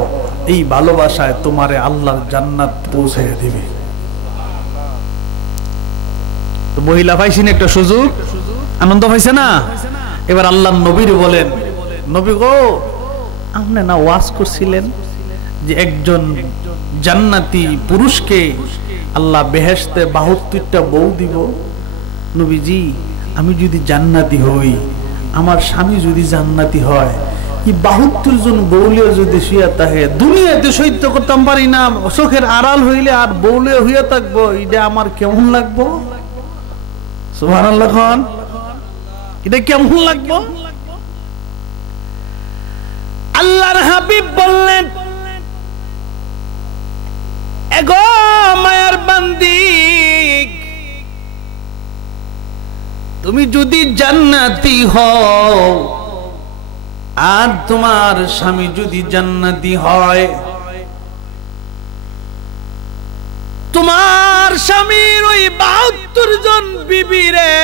এই ভালোবাসায় তোমারে আল্লাহর জান্নাত পৌঁছে দিবে। তো মহিলা পাইছেন একটা সুযোগ, আনন্দ পাইছে না? এবার আল্লাহ নবীর বলেন, নবী গো, আপনি না ওয়াজ করছিলেন যে একজন জান্নাতি পুরুষকে আল্লাহ বেহেশতে 72টা বউ দিব। নবীজি, আমি যদি জান্নাতি হই, আমার স্বামী যদি জান্নাতি হয়, এই 72 জন বউলে যদি শুয়ে থাকে, দুনিয়াতে সহ্য করতাম পারি না, চোখের আড়াল হইলে আর বউলে হইয়া থাকবো, এটা আমার কেমন লাগবো? সুবহানাল্লাহ খান, এটা কেমন লাগবো? আল্লাহর হাবিব বললেন, এগো মায়ার বান্দি, তুমি যদি জান্নাতি হও আর তোমার স্বামী যদি জান্নাতি হয়, তোমার স্বামীর ওই 72 জন বিবিরে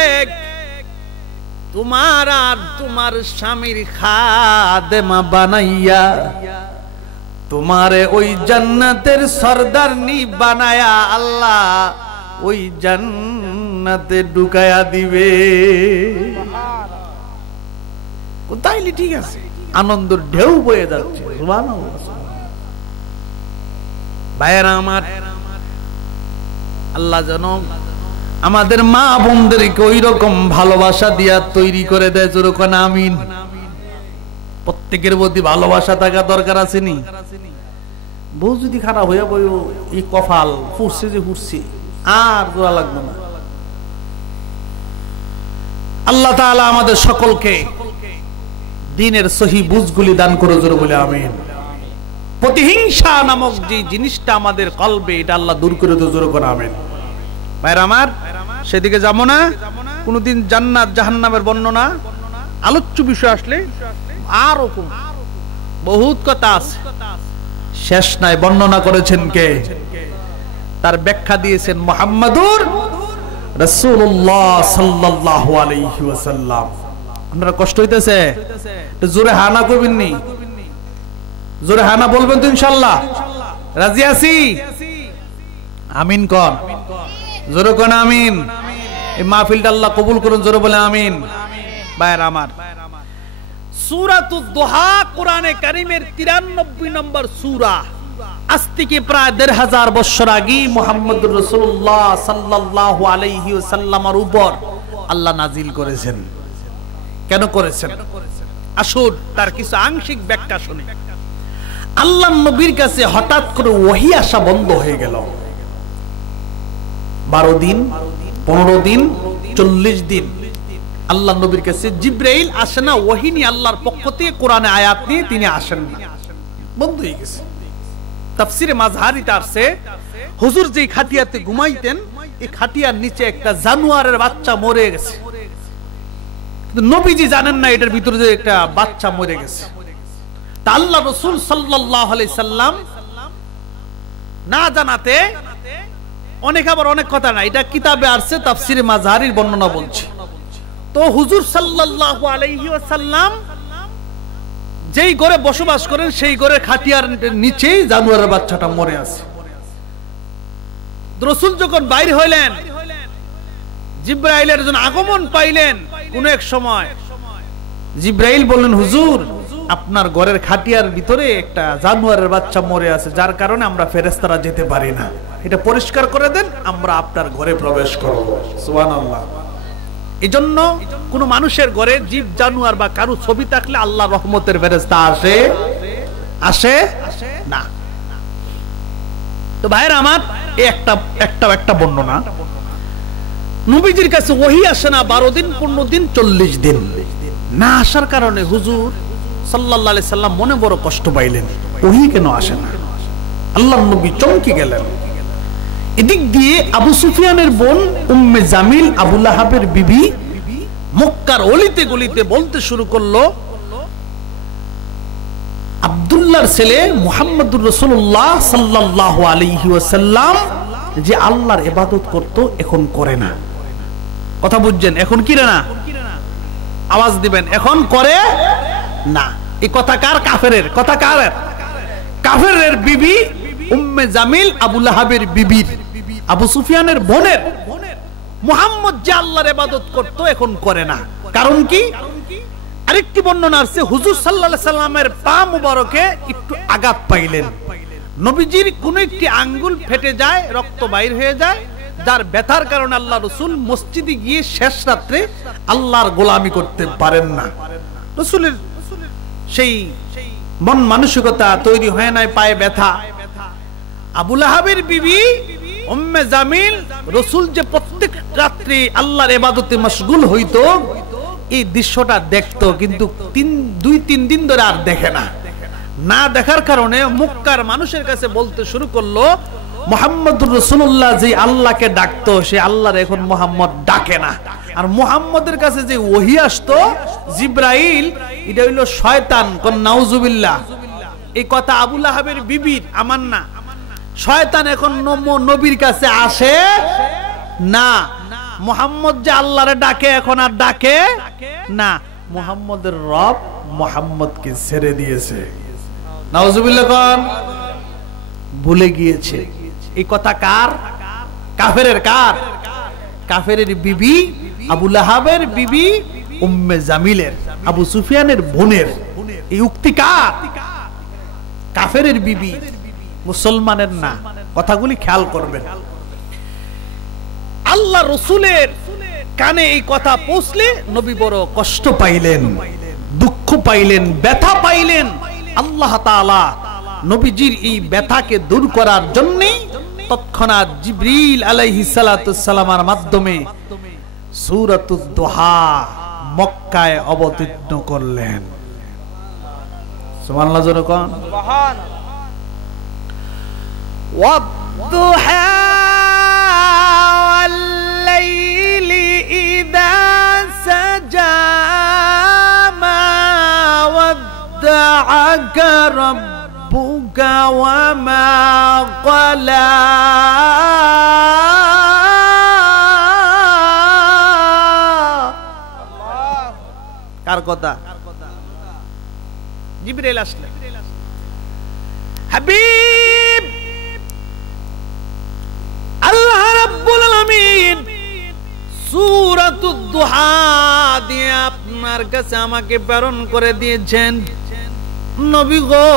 তোমার আর তোমার স্বামীর খাদেমা বানাইয়া তোমারে ওই জান্নাতের সরদারনি বানায়া আল্লাহ ওই জান্নাতে ঢুকায়া দিবে। কোথায় ঠিক আছে, আনন্দের ঢেউ বয়ে যাচ্ছে। সুবহানাল্লাহ। ভাইয়েরা আমার, আল্লাহ যেন আমাদের মা বোনদেরকে ওই রকম ভালোবাসা দিয়া তৈরি করে দেয়। যেরকম আমিন। প্রত্যেকের প্রতি ভালোবাসা থাকা দরকার আছে নি? বউ যদি খারাপ হইয়া বই, এই কপাল ফুটছে যে ফুটছে, আর জোড়া লাগবে না। আল্লাহ তাআলা আমাদের সকলকে দ্বীনের সহি বুঝগুলি দান করে জোরে বলে আমিন। প্রতিহিংসা নামক যে জিনিসটা আমাদের কলবে, এটা আল্লাহ দূর করে দিয়ে জোরে করে আমিন। ভাইরা আমার, সেদিকে যাব না। কোনদিন জান্নাত জাহান্নামের বর্ণনা আলোচ্য বিষয় আসলে আরো বহুত কথা আছে, শেষ নাই। বর্ণনা করেছেন কে? তার ব্যাখ্যা দিয়েছেন মুহাম্মাদুর রাসূলুল্লাহ সাল্লাল্লাহু আলাইহি ওয়াসাল্লাম। আপনারা কষ্ট হইতেছে? জোরে হানা করবেন নি? জোরে হানা বলবেন তো ইনশাআল্লাহ? রাজি আছি? আমিন কোন? জোরে কোন আমিন। এই মাহফিলটা আল্লাহ কবুল করুন, জোরে বলে আমিন। ভাইরা আমার, সূরাতুদ দুহা কোরআনে কারীমের 93 নম্বর সূরা। আজ থেকে প্রায় 1500 বছর আগে মুহাম্মদুর রাসূলুল্লাহ সাল্লাল্লাহু আলাইহি ওয়াসাল্লামের উপর আল্লাহ নাজিল করেছেন। কেন করেছেন? আসুন তার কিছু আংশিক ব্যাখ্যা শুনি। আল্লাহর নবীর কাছে হঠাৎ করে ওহী আসা বন্ধ হয়ে গেল। 12 দিন, 15 দিন, 40 দিন আল্লাহ নবীর কাছে জিব্রাইল আসে না, ওহী নিয়ে আল্লাহর পক্ষ থেকে কোরআনে আয়াত নিয়ে তিনি আসেন না, বন্ধ হয়ে গেছে। তাফসিরে মাযহারিতে আসছে হুজুর যেই খাটিয়াতে ঘুমাইতেন এই খাটিয়ার নিচে একটা জানোয়ারের বাচ্চা মরে গেছে, কিন্তু নবীজি জানেন না এটার ভিতরে যে একটা বাচ্চা মরে গেছে। তা আল্লাহ রাসূল সাল্লাল্লাহু আলাইহি সাল্লাম না জানাতে অনেক আবার অনেক কথা না, এটা কিতাবে আসছে, তাফসিরে মাযহারির বর্ণনা বলছি। তো হুজুর সাল্লাল্লাহু আলাইহি ওয়াসাল্লাম যেই ঘরে বসবাস করেন সেই ঘরের খাটিয়ার নিচেই জানোয়ারের বাচ্চাটা মরে আছে। রাসূল যখন বাইরে হইলেন, জিব্রাইলের যখন আগমন পাইলেন কোন এক সময়, জিব্রাইল বললেন হুজুর আপনার ঘরের খাটিয়ার ভিতরে একটা জানোয়ারের বাচ্চা মরে আছে, যার কারণে আমরা ফেরেশতারা যেতে পারি না, এটা পরিষ্কার করে দেন, আমরা আপনার ঘরে প্রবেশ করব। সুবহানাল্লাহ। এজন্য কোন মানুষের ঘরে জীব জানোয়ার বা কারো ছবি থাকলে আল্লাহর রহমতের ফেরেশতা আসে না। তো ভাইরা আমার, এই একটা বর্ণনা। নবীজির কাছে ওহী আসে না 12 দিন, 15 দিন, 40 দিন না আসার কারণে হুজুর সাল্লাল্লাহু আলাইহি সাল্লাম মনে বড় কষ্ট পাইলেন, ওহী কেন আসে না। আল্লাহর নবী চমকে গেলেন। এদিক দিয়ে আবু সুফিয়ানের বোন উম্মে জামিল, আবু লাহাবের বিবি, মক্কার অলিতে গলিতে বলতে শুরু করলো আব্দুল্লাহর ছেলে মুহাম্মদুর রাসূলুল্লাহ সাল্লাল্লাহু আলাইহি ওয়াসাল্লাম যে আল্লাহর ইবাদত করত এখন করে না। কথা বুঝছেন? এখন কি না, আওয়াজ দিবেন, এখন করে না। এই কথা কার? কাফেরের কথা। কাফেরের বিবি উম্মে জামিল, আবু লাহাবের বিবির, আবু সুফিয়ানের বোনের। মুহাম্মদ যে আল্লাহর ইবাদত করত এখন করে না, কারণ কি? আরেকটি বর্ণনা আছে হুজুর সাল্লাল্লাহু আলাইহি সাল্লামের পা মুবারকে একটু আঘাত পাইলেন, নবীজির কোন একটি আঙ্গুল ফেটে যায়, রক্ত বাইর হয়ে যায়, যার ব্যথার কারণে আল্লাহ রাসূল মসজিদে গিয়ে শেষ রাত্রে আল্লাহর গোলামি করতে পারেন না। রাসূলের সেই মন মানসিকতা তৈরি হয় নাই, পায়ে ব্যথা। আবু লাহাবের বিবি উম্মে জামিল রাসূল যে প্রত্যেক রাত্রি আল্লাহর ইবাদতে মশগুল হইতো, এই দৃশ্যটা দেখতো, কিন্তু 2-3 দিন ধরে আর দেখে না। না দেখার কারণে মক্কার মানুষের কাছে বলতে শুরু করলো মুহাম্মদুর রাসূলুল্লাহ যে আল্লাহকে ডাকতো সে আল্লাহর এখন মুহাম্মদ ডাকে না। আর মুহাম্মদের কাছে যে ওহী আসতো জিব্রাইল, এটা হইল শয়তান। কোন নাউজুবিল্লাহ। এই কথা আবু লাহাবের বিবির, আমার না। শয়তান এখন নবীর কাছে আসে না। মুহাম্মদ যে আল্লাহরে ডাকে এখন আর ডাকে না। মুহাম্মদের রব মুহাম্মদকে ছেড়ে দিয়েছে। নাউজুবিল্লাহ। কোন ভুলে গিয়েছে। এই কথা কার? কাফেরের। কার? কাফেরের বিবি আবু লাহাবের বিবি উম্মে জামিলের, আবু সুফিয়ানের বোনের। এই উক্তি কার? কাফেরের বিবি, মুসলমানের না। কথাগুলি খেয়াল করবেন। আল্লাহ রাসূলের কানে এই কথা পৌঁছলে নবী বড় কষ্ট পাইলেন, দুঃখ পাইলেন, ব্যথা পাইলেন। আল্লাহ তাআলা নবীজির এই ব্যথাকে দূর করার জন্য তৎক্ষণাৎ জিবরিল আলাইহিস সালাতুস সালামের মাধ্যমে সূরাতুদ দুহা মক্কায় অবতীর্ণ করলেন। সুবহানাল্লাহ। জোরে কোন সুবহানাল্লাহ। ওয়াদ-দুহা ওয়াল-লাইলি ইযা সাজা মা ওয়াদ্দা'আকা রাব্বুকা ওয়া মা ক্বালা। কার কথা? জিবরাইল আসলেন। হাবিব আল্লাহ রাব্বুল আলামিন সূরাতুদ দুহা দিয়ে আপনার কাছে আমাকে প্রেরণ করে দিয়েছেন। নবী গো,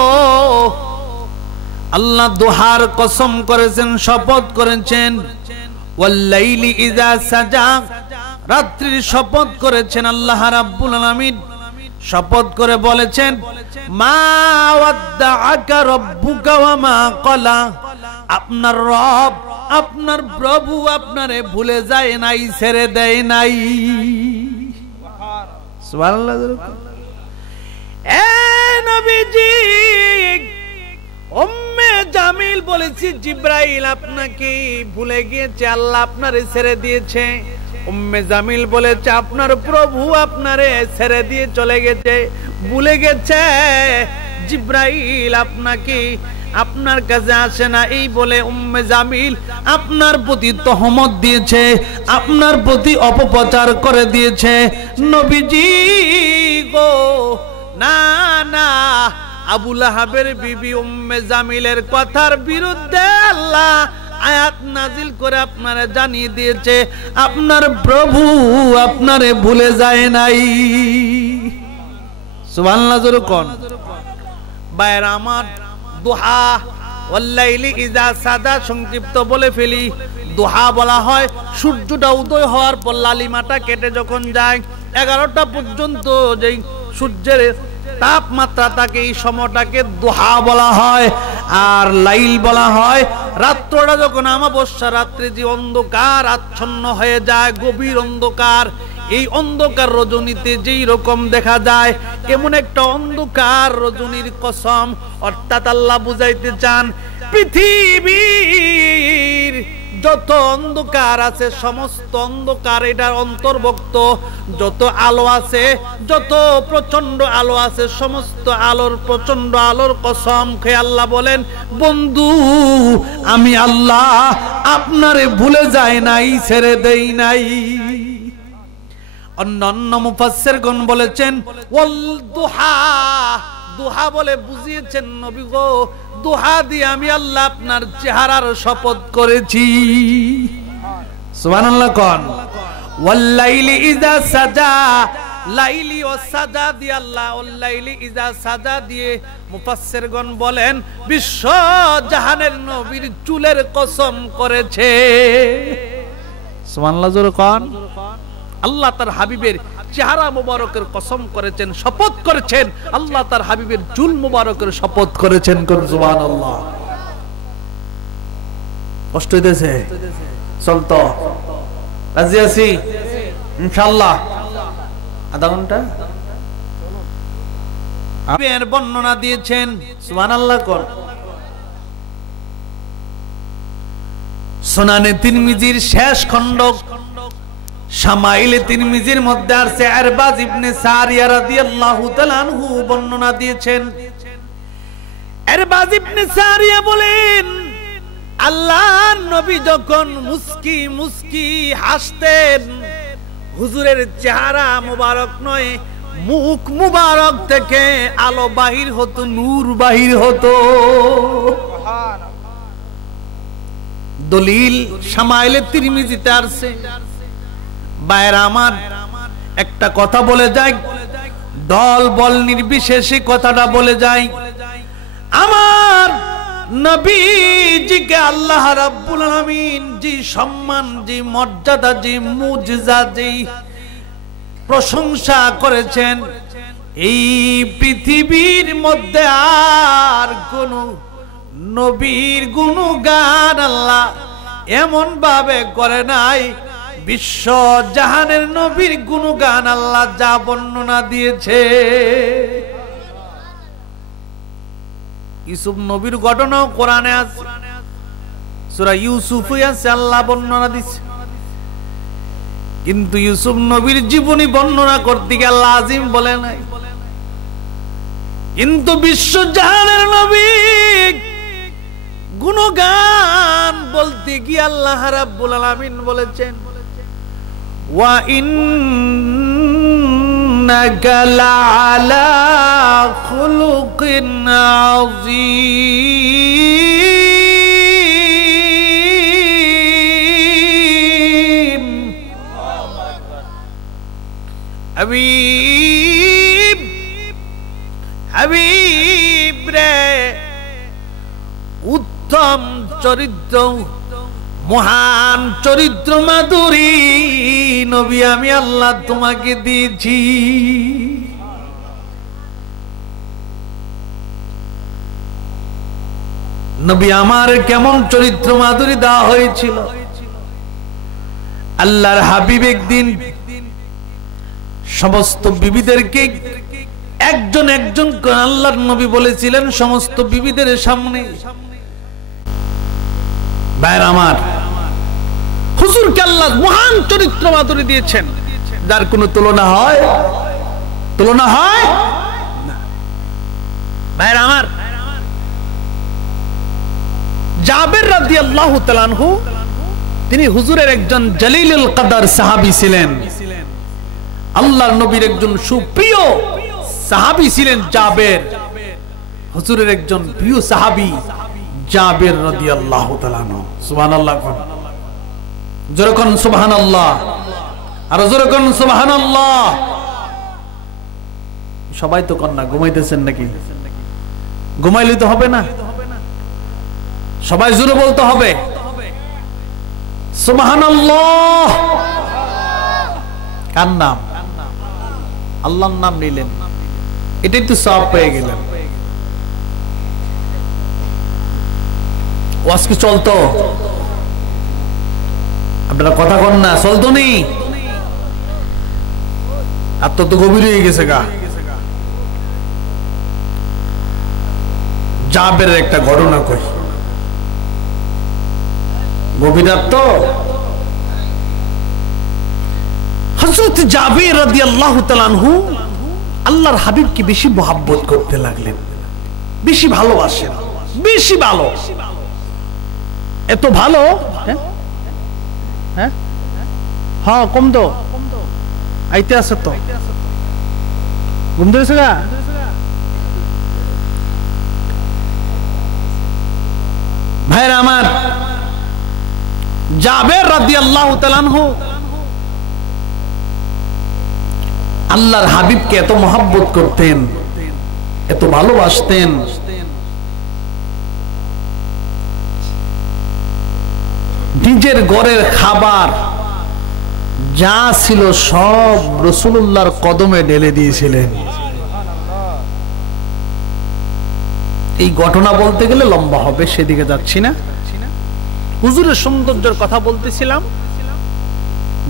আল্লাহ দুহার কসম করেছেন, শপথ করেছেন। ওয়াল-লাইলি ইযা সাজা, রাত্রির শপথ করেছেন আল্লাহ রাব্বুল আলামিন। শপথ করে বলেছেন মা ওয়াদ্দাআকা রাব্বুকা ওয়া মা ক্বালা। আপনার রব, আপনার প্রভু আপনারে ভুলে যায় নাই, ছেড়ে দেয় নাই। সুবহানাল্লাহ। এ নবীজি, উম্মে জামিল বলেছি জিব্রাইল আপনাকে ভুলে গিয়েছে, আল্লাহ আপনারে ছেড়ে দিয়েছে। উম্মে জামিল বলেছে আপনার প্রভু আপনারে ছেড়ে দিয়ে চলে গেছে, ভুলে গেছে। জিব্রাইল আপনাকে আপনার কাছে আসে না, এই বলে উম্মে জামিল আপনার প্রতি তহমত দিয়েছে, আপনার প্রতি অপপ্রচার করে দিয়েছে। নবীজি গো, না না, আবু লাহাবের বিবি উম্মে জামিলের কথার বিরুদ্ধে আল্লাহ আয়াত নাজিল করে আপনারে জানিয়ে দিয়েছে আপনার প্রভু আপনারে ভুলে যায় নাই। সুবহানাল্লাহ জোরে কোন। বাইরে আমার, দুহা ওয়াল্লাইলি ইযা সাদা সংক্ষিপ্ত বলে ফেলি। দুহা বলা হয় সূর্যটা উদয় হওয়ার পর লালিমাটা কেটে যখন যায় 11টা পর্যন্ত যেই সূর্যের তাপমাত্রা থাকে, এই সময়টাকে দুহা বলা হয়। আর লাইল বলা হয় রাত্রটা যখন অমাবস্যা রাত্রে যে অন্ধকার আচ্ছন্ন হয়ে যায়, গভীর অন্ধকার, এই অন্ধকার রজনীতে যেই রকম দেখা যায়, এমন একটা অন্ধকার রজনীর কসম। অর্থাৎ আল্লাহ বুঝাইতে চান পৃথিবীর যত অন্ধকার আছে সমস্ত অন্ধকার এটার অন্তর্ভুক্ত, যত আলো আছে, যত প্রচন্ড আলো আছে, সমস্ত আলোর প্রচন্ড আলোর কসম খেয়ে আল্লাহ বলেন বন্ধু আমি আল্লাহ আপনারে ভুলে যায় নাই, ছেড়ে দেই নাই। অন্যান্য মুফাসসিরগণ বলেছেন ওয়াল দুহা, দুহা বলে বুঝিয়েছেন নবী গো, দুহা দিয়ে আমি আল্লাহ আপনার চেহারার শপথ করেছি। সুবহানাল্লাহ কোন। ওয়াল লাইলি ইযা সাজা, লাইলি ও সাজা দিয়ে আল্লাহ ওয়াল লাইলি ইযা সাজা দিয়ে মুফাসসিরগণ বলেন বিশ্ব জাহানের নবীর চুলের কসম করেছে। সুবহানাল্লাহ জোরে কোন। আল্লাহ তার হাবিবের চেহারা মুবারকের কসম করেছেন, শপথ করেছেন, আল্লাহ তার হাবিবের চুল মুবারকের শপথ করেছেন। সুবহানাল্লাহ। কষ্ট হইতেছে? চলতো রাজি আছি ইনশাআল্লাহ। আধা ঘন্টা এর বর্ণনা দিয়েছেন। সুবহানাল্লাহ কোন। সুনানে তিরমিজির শেষ খণ্ড শামাইলে তিরমিজির মধ্যে আছে আরবাজ ইবনে সারিয়া রাদিয়াল্লাহু তাআলা আনহু বর্ণনা দিয়েছেন। আরবাজ ইবনে সারিয়া বলেন আল্লাহর নবী যখন মুস্কি মুস্কি হাসতেন, হুজুরের চেহারা মুবারক নয়, মুখ মুবারক থেকে আলো বাহির হতো, নূর বাহির হতো। দলিল শামাইলে তিরমিজিতে আছে। বাইরে আমার একটা কথা বলে যাই, দল বল নির্বিশেষে কথাটা বলে যাই। আমার নবীজিকে আল্লাহ রাব্বুল আলামিন যে সম্মান, যে মর্যাদা, যে মুজিজা, যে প্রশংসা করেছেন, এই পৃথিবীর মধ্যে আর কোন নবীর গুণগান আল্লাহ এমন ভাবে করে নাই। বিশ্ব জাহানের নবীর গুণগান আল্লাহ যা বর্ণনা দিয়েছে, ইউসুফ নবীর ঘটনাও কোরআনে আছে, সূরা ইউসুফে আছে, আল্লাহ বর্ণনা দিয়েছে। কিন্তু ইউসুফ নবীর জীবনী বর্ণনা করতে গিয়ে আল্লাহ আজিম বলে নাই। কিন্তু বিশ্ব জাহানের নবী গুণগান বলতে গিয়ে আল্লাহ রাব্বুল আলামিন বলেছেন ওয়া ইন্নাকা লাআলা খুলুকিন আযীম। হাবিব হাবিব রে, উত্তম চরিত্র, মহান চরিত্র মাধুরী নবী আমি আল্লাহ তোমাকে দিয়েছি। নবী আমার কেমন চরিত্র মাধুরী দেওয়া হয়েছিল। আল্লাহর হাবিব একদিন সমস্ত বিবিদেরকে একজন একজন আল্লাহর নবী বলেছিলেন সমস্ত বিবিদের সামনে, ভাইরা আমার, হুজুরকে আল্লাহ মহান চরিত্র মাধুরী দিয়েছেন, যার কোনো তুলনা হয়? তুলনা হয় না। ভাইরা আমার, জাবের রাদিয়াল্লাহু তাআলা আনহু তিনি হুজুরের একজন জলিলুল কদর সাহাবী ছিলেন, আল্লাহর নবীর একজন সুপ্রিয় সাহাবী ছিলেন জাবের, হুজুরের একজন প্রিয় সাহাবী জাবের রাদিয়াল্লাহু তাআলা আনহু। সুবহানাল্লাহ, জোরে কোন সুবহানাল্লাহ, আর জোরে কোন সুবহানাল্লাহ। সবাই তো কন্যা ঘুমাইতেছেন নাকি? ঘুমাইলে তো হবে না, সবাই জোরে বলতে হবে সুবহানাল্লাহ। কার নাম? আল্লাহর নাম নিলেন, এটাই তো সওয়াব পেয়ে গেলেন। ওয়াজ কি চলতো? আপনারা কথা কন না, চলতো নি? আর তো গভীর হয়ে গেছে গা। জাবের একটা ঘটনা কই, গভীরাত। হযরত জাবের রাদিয়াল্লাহু তাআলা আনহু আল্লাহর হাবিবকে বেশি মহব্বত করতে লাগলেন, বেশি ভালোবাসেন, বেশি ভালো। এত ভালো, হ্যাঁ হ্যাঁ, কম তো আইতে আছে তো, ঘুম ধরেছে গা। ভাইরা আমার, জাবের রাদিয়াল্লাহু তাআলা আনহু আল্লাহর হাবিবকে এত মহব্বত করতেন, এত ভালোবাসতেন, নিজের ঘরের খাবার যা ছিল সব রাসূলুল্লাহর কদমে ঢেলে দিয়েছিলেন। এই ঘটনা বলতে গেলে লম্বা হবে, সেদিকে যাচ্ছি না। হুজুরের সৌন্দর্যের কথা বলতেছিলাম।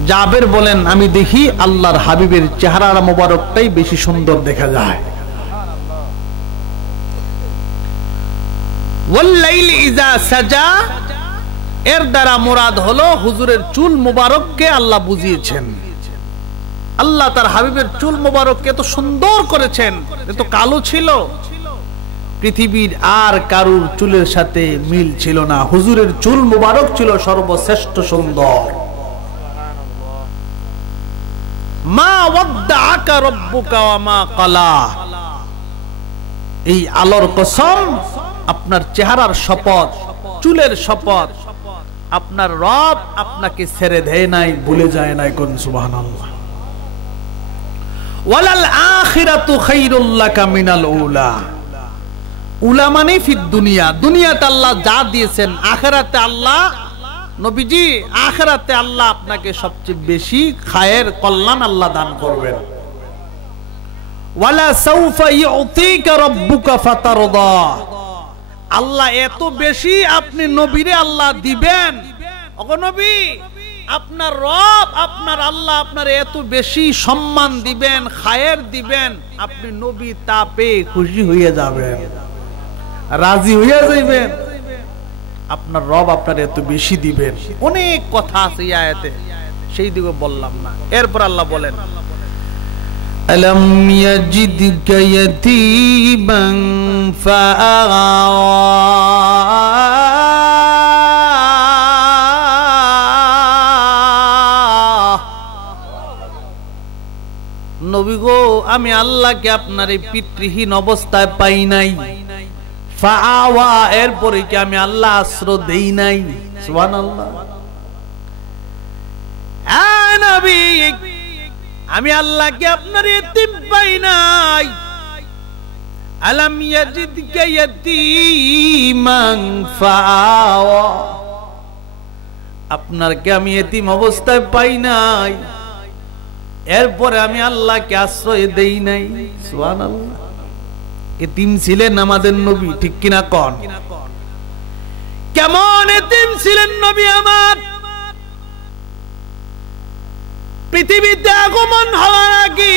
জাবের বলেন, আমি দেখি আল্লাহর হাবিবের চেহারা মোবারকটাই বেশি সুন্দর দেখা যায়। ওয়াল্লাইলি ইযা সাজা, এর দ্বারা মুরাদ হলো হুজুরের চুল মোবারককে আল্লাহ বুঝিয়েছেন। আল্লাহ তার হাবিবের চুল মোবারককে এত সুন্দর করেছেন, এত কালো ছিল, পৃথিবীর আর কারুর চুলের সাথে মিল ছিল না। হুজুরের চুল মোবারক ছিল সর্বশ্রেষ্ঠ সুন্দর। মা ওয়াদ্দাআকা রাব্বুকা ওয়া মা ক্বালা, এই আলোর কসম, আপনার চেহারার শপথ, চুলের শপথ, আপনার রব আপনাকে ছেড়ে দেয় নাই, ভুলে যায় নাই। কোন সুবহানাল্লাহ। ওয়ালাল আখিরাতু খায়রুল লাকা মিনাল উলা, উলা মানে ফিদ দুনিয়া, দুনিয়াতে আল্লাহ যা দিয়েছেন, আখিরাতে আল্লাহ, নবীজি, আখিরাতে আল্লাহ আপনাকে সবচেয়ে বেশি খায়ের কল্যাণ আল্লাহ দান করবেন। ওয়ালা সাউফা ইউতিকা রাব্বুকা ফাতারদা, আল্লাহ এত বেশি আপনি নবীরে আল্লাহ দিবেন, ওগো নবী, আপনার রব, আপনার আল্লাহ আপনার এত বেশি সম্মান দিবেন, খায়ের দিবেন, আপনি নবী তা পেয়ে খুশি হয়ে যাবেন, রাজি হয়ে যাইবেন। আপনার রব আপনার এত বেশি দিবেন। অনেক কথা আছে এই আয়াতে, সেই দিকে বললাম না। এরপর আল্লাহ বলেন, আলাম ইয়াজিদকা ইয়াতীমান ফাআওয়া, নবী গো, আমি আল্লাহকে আপনার এই পিতৃহীন অবস্থায় পাই নাই। ফাআওয়া, এরপরে কি আমি আল্লাহ আশ্রয় দেই নাই? সুবহানাল্লাহ। নবী, আমি আল্লাহকে আপনার ইতিম পাই নাই। আলাম ইয়াজিদকা ইয়াতীমান ফাআওয়া, আপনারকে আমি ইতিম অবস্থায় পাই নাই, এরপরে আমি আল্লাহকে আশ্রয় দেই নাই। সুবহানাল্লাহ। ইতিম ছিলেন আমাদের নবী, ঠিক কিনা কোন? কেমন ইতিম ছিলেন নবী আমার? পৃথিবীতে আগমন হওয়ার আগে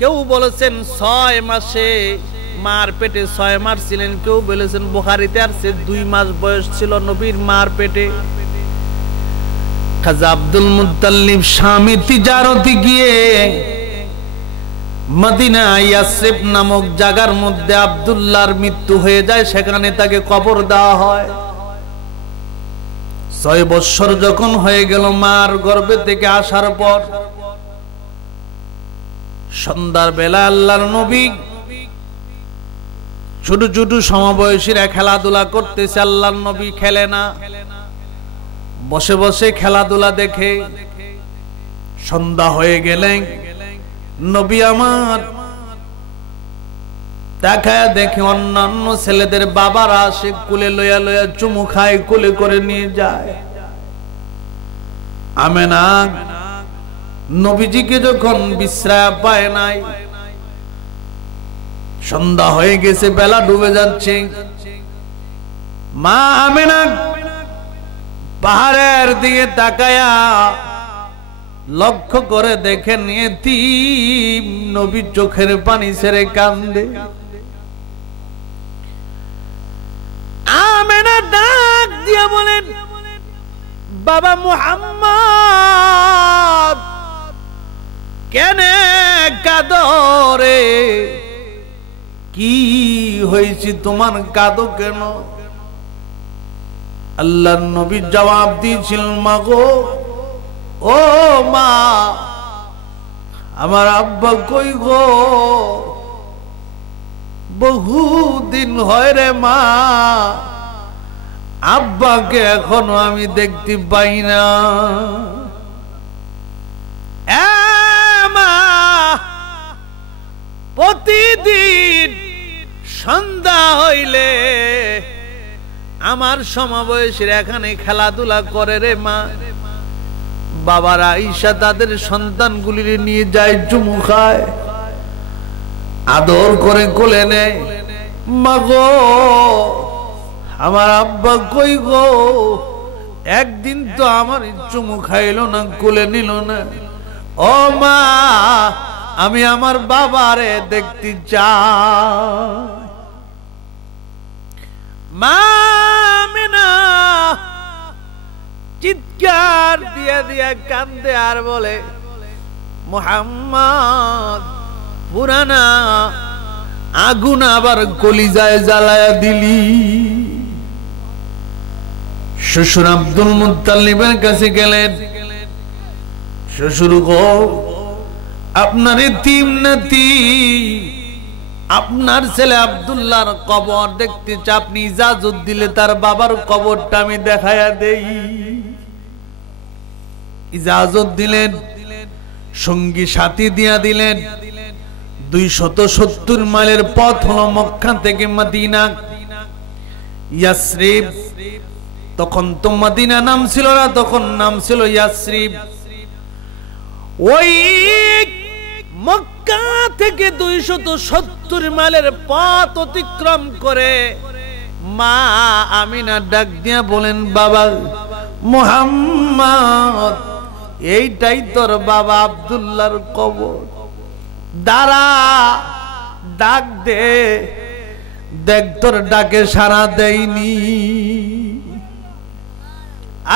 কেউ বলেছেন 6 মাসে মার পেটে 6 মাস ছিলেন, কেউ বলেছেন বুখারীতে আছে 2 মাস বয়স ছিল নবীর মার পেটে। খাজা আব্দুল মুত্তালিব শামে তিজারতে গিয়ে মদিনা ইয়াসরিব নামক জায়গার মধ্যে আব্দুল্লাহর মৃত্যু হয়ে যায়, সেখানে তাকে কবর দেওয়া হয়। 6 বছর যখন হয়ে গেল মার গর্ভে থেকে আসার পর সন্ধ্যার বেলা আল্লাহর নবী ছোট ছোট সমবয়সীরা খেলাধুলা করতেছে, আল্লাহর নবী খেলে না, বসে বসে খেলাধুলা দেখে। সন্ধ্যা হয়ে গেলে নবী আমার তাকায় দেখে অন্যান্য ছেলেদের বাবারা আসে, কোলে লইয়া লইয়া চুমু খায়, কোলে করে নিয়ে যায়। আমেনা নবীজিকে যখন বিশ্রাম পায় নাই, সন্ধ্যা হয়ে গেছে, বেলা ডুবে যাচ্ছে, মা আমেনা পাহাড়ের দিকে তাকায়া লক্ষ্য করে দেখেন এতিম নবী চোখের পানি ছেড়ে কান্দে। আমেনা ডাক দিয়া বলেন, বাবা মুহাম্মদ কেন কাঁদো রে, কি হয়েছে তোমার, কাঁদো কেন? আল্লাহর নবী জবাব দিয়েছিলেন, মা গো, ও মা, আমার আব্বা কই গো, বহুদিন হয় রে মা, আব্বাকে এখনো আমি দেখতে পাই না। মা, প্রতিদিন সন্ধ্যা হইলে আমার সমবয়সীর এখানে খেলাধুলা করে রে মা, বাবারা আয়েশা তাদের সন্তানগুলি নিয়ে যায়, চুমু খায়, আদর করে কোলে নেয়। মা গো, আমার আব্বা কই গো, একদিন তো আমার চুমু খাইলো না, কোলে নিল না। ও মা, আমি আমার বাবারে দেখতে চাই। মা আমেনা চিৎকার দিয়া দিয়া কান্দে আর বলে, মুহাম্মদ পুরানা আগুন আবার কলিজায় জ্বালায়া দিলি। শ্বশুর আব্দুল মুত্তালিবের কাছে গেলেন, শ্বশুর গো, আপনার এতিম নাতি, আপনার ছেলে আব্দুল্লাহর কবর দেখতে চাই, আপনি ইজাজত দিলে তার বাবার কবরটা আমি দেখায়া দেই। ইজাজত দিলেন, সঙ্গী সাথী দিয়া দিলেন। 270 মাইলের পথ হলো মক্কা থেকে মদিনা। ইয়াসরিব, তখন তো মদিনা নাম ছিল না, তখন নাম ছিল ইয়াসরিব। ওই মক্কা থেকে 270 মাইলের পথ অতিক্রম করে মা আমিনা ডাক দিয়া বলেন, বাবা মুহাম্মদ, এইটাই তোর বাবা আব্দুল্লাহর কবর, দাঁড়া, ডাক দে, দেখ তোর ডাকে সাড়া দেয়নি।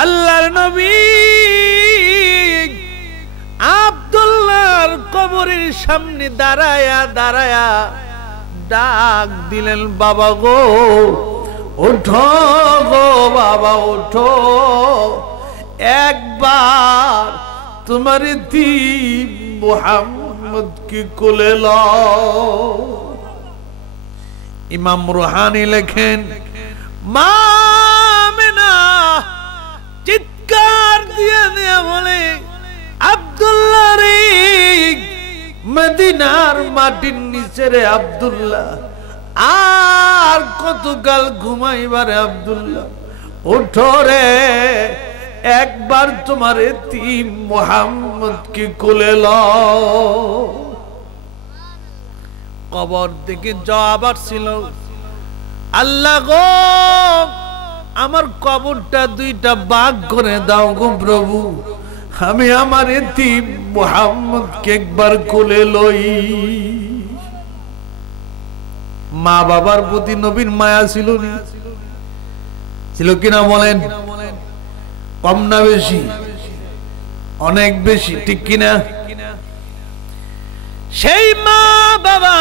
আল্লাহর নবী আব্দুল্লাহর কবরের সামনে দাঁড়ায়া দাঁড়ায়া ডাক দিলেন, বাবা গো, ওঠো গো বাবা, ওঠো, একবার তোমার এতিম মুহাম্মদকে কোলে লও। ইমাম রুহানি লেখেন, মা আমেনা চিৎকার দিয়ে দিয়ে বলে, আব্দুল্লাহ রে, মদিনার মাটির নিচে রে আব্দুল্লাহ, আর কতকাল ঘুমাইবারে আব্দুল্লাহ, ওঠো রে, একবার তোমার এতিম মুহাম্মদকে কোলে লও। কবর থেকে জবাব আসছিল, আল্লাহ গো, আমার কবরটা 2টা ভাগ করে দাও গো প্রভু, আমি আমার এতিম মুহাম্মদকে একবার কোলে লই। মা বাবার প্রতি নবীর মায়া ছিল না? ছিল কিনা বলেন? কম না বেশি? অনেক বেশি, ঠিক কিনা? সেই মা বাবা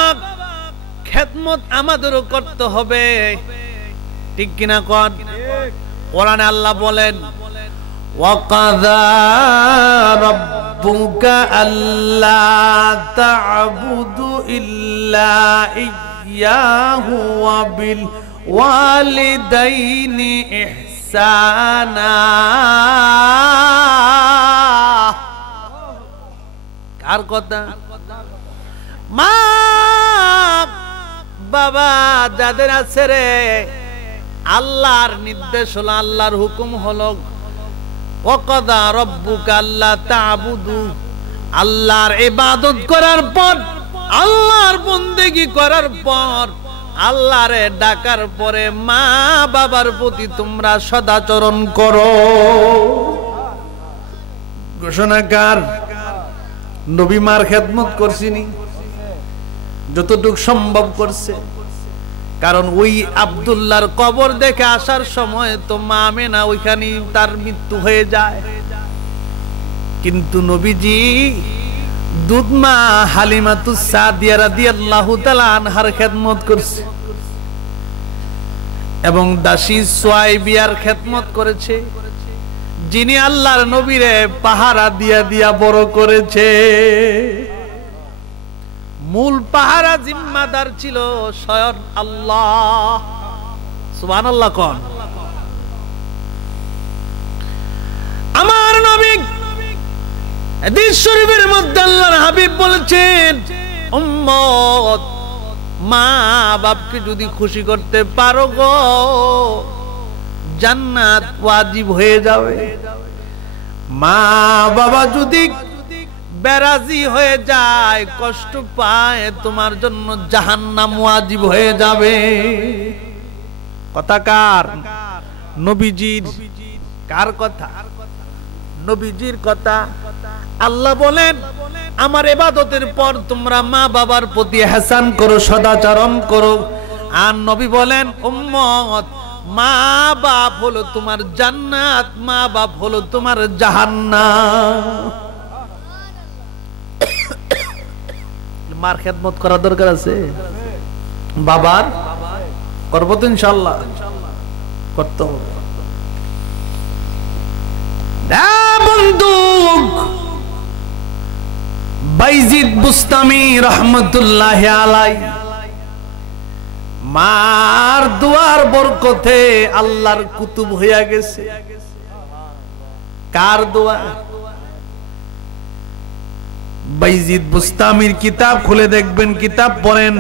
খেদমত আমাদেরও করতে হবে, ঠিক কিনা কোন? কোরআনে আল্লাহ বলেন ওয়াকাযা রাব্বুকা আল্লা তা'বুদু ইল্লা ইয়াহু ওয়া বিল ওয়ালিদাইনি ইহসানা। কার কথা? মা বাবা যাদের আছে রে, আল্লাহর নির্দেশ হলো, আল্লাহর হুকুম হলো ওয়াকাযা রাব্বুকা আল্লা তা'বুদু, আল্লাহর ইবাদত করার পর, আল্লাহর বন্দেগী করার পর, আল্লাহরে ডাকার পরে মা বাবার প্রতি তোমরা সদাচরণ করো। ঘোষণাকার নবী মার খেদমত করছিনি যতটুক সম্ভব করছে। কারণ ওই আব্দুল্লাহর কবর দেখে আসার সময় তো মা আমেনা ওইখানে তার মৃত্যু হয়ে যায়, কিন্তু নবীজি দুধমা হালিমাতুস সাদিয়া রাদিয়াল্লাহু তাআলা আনহার খেদমত করছে এবং দাসী সুয়াইবিয়ার খেদমত করেছে, যিনি আল্লাহর নবীরে পাহারা দিয়া দিয়া বড় করেছে। মূল পাহারা জিম্মাদার ছিল স্বয়ং আল্লাহ। সুবহানাল্লাহ কোন? আমার নবী হাদিস শরীফের মধ্যে আল্লাহর হাবিব বলেছেন, উম্মত মা বাপকে যদি খুশি করতে পারো গো, জান্নাত ওয়াজিব হয়ে যাবে। মা বাবা যদি বেরাজি হয়ে যায়, কষ্ট পায়, তোমার জন্য জাহান্নাম ওয়াজিব হয়ে যাবে। কথা কার? নবীজির। কার কথা? নবীজির কথা। আল্লাহ বলেন আমার ইবাদতের পর তোমরা মা বাবার প্রতি ইহসান করো, সদাচরণ করো। আর নবী বলেন উম্মত মা বাপ হলো তোমার জান্নাত, মা বাপ হলো তোমার জাহান্নাম। মার খেদমত করা দরকার আছে। বাবার করবো তো ইনশাআল্লাহ, করতে হবে। বন্ধু বাইজিদ বুস্তামি রহমতুল্লাহ আলাইহি মার দুয়ার বরকতে আল্লাহর কুতুব হইয়া গেছে। কার দোয়া? বাইজিদ বুস্তামির কিতাব খুলে দেখবেন, কিতাব পড়েন।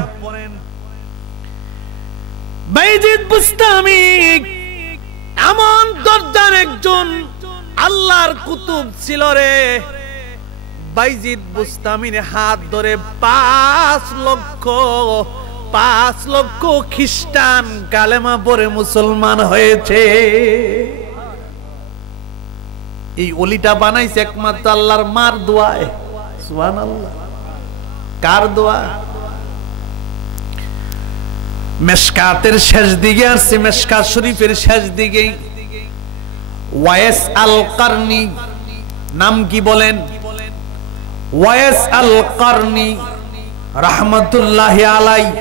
বাইজিদ বুস্তামি এমন দরজার একজন আল্লাহর কুতুব ছিল রে। বাইজিদ বুস্তামির হাত ধরে 5 লক্ষ খ্রিস্টান কালেমা পড়ে মুসলমান হয়েছে। এই ওলিটা বানাইছে একমাত্র আল্লাহর মার দোয়ায়। সুবহানাল্লাহ। কার দোয়া? মেশকাতের শেষ দিকে আসছে, মেশকাত শরীফের শেষ দিকে ওয়াইস আল কারনি, নাম কি বলেন? ওয়াইস আল কারনি রাহমাতুল্লাহি আলাইহি।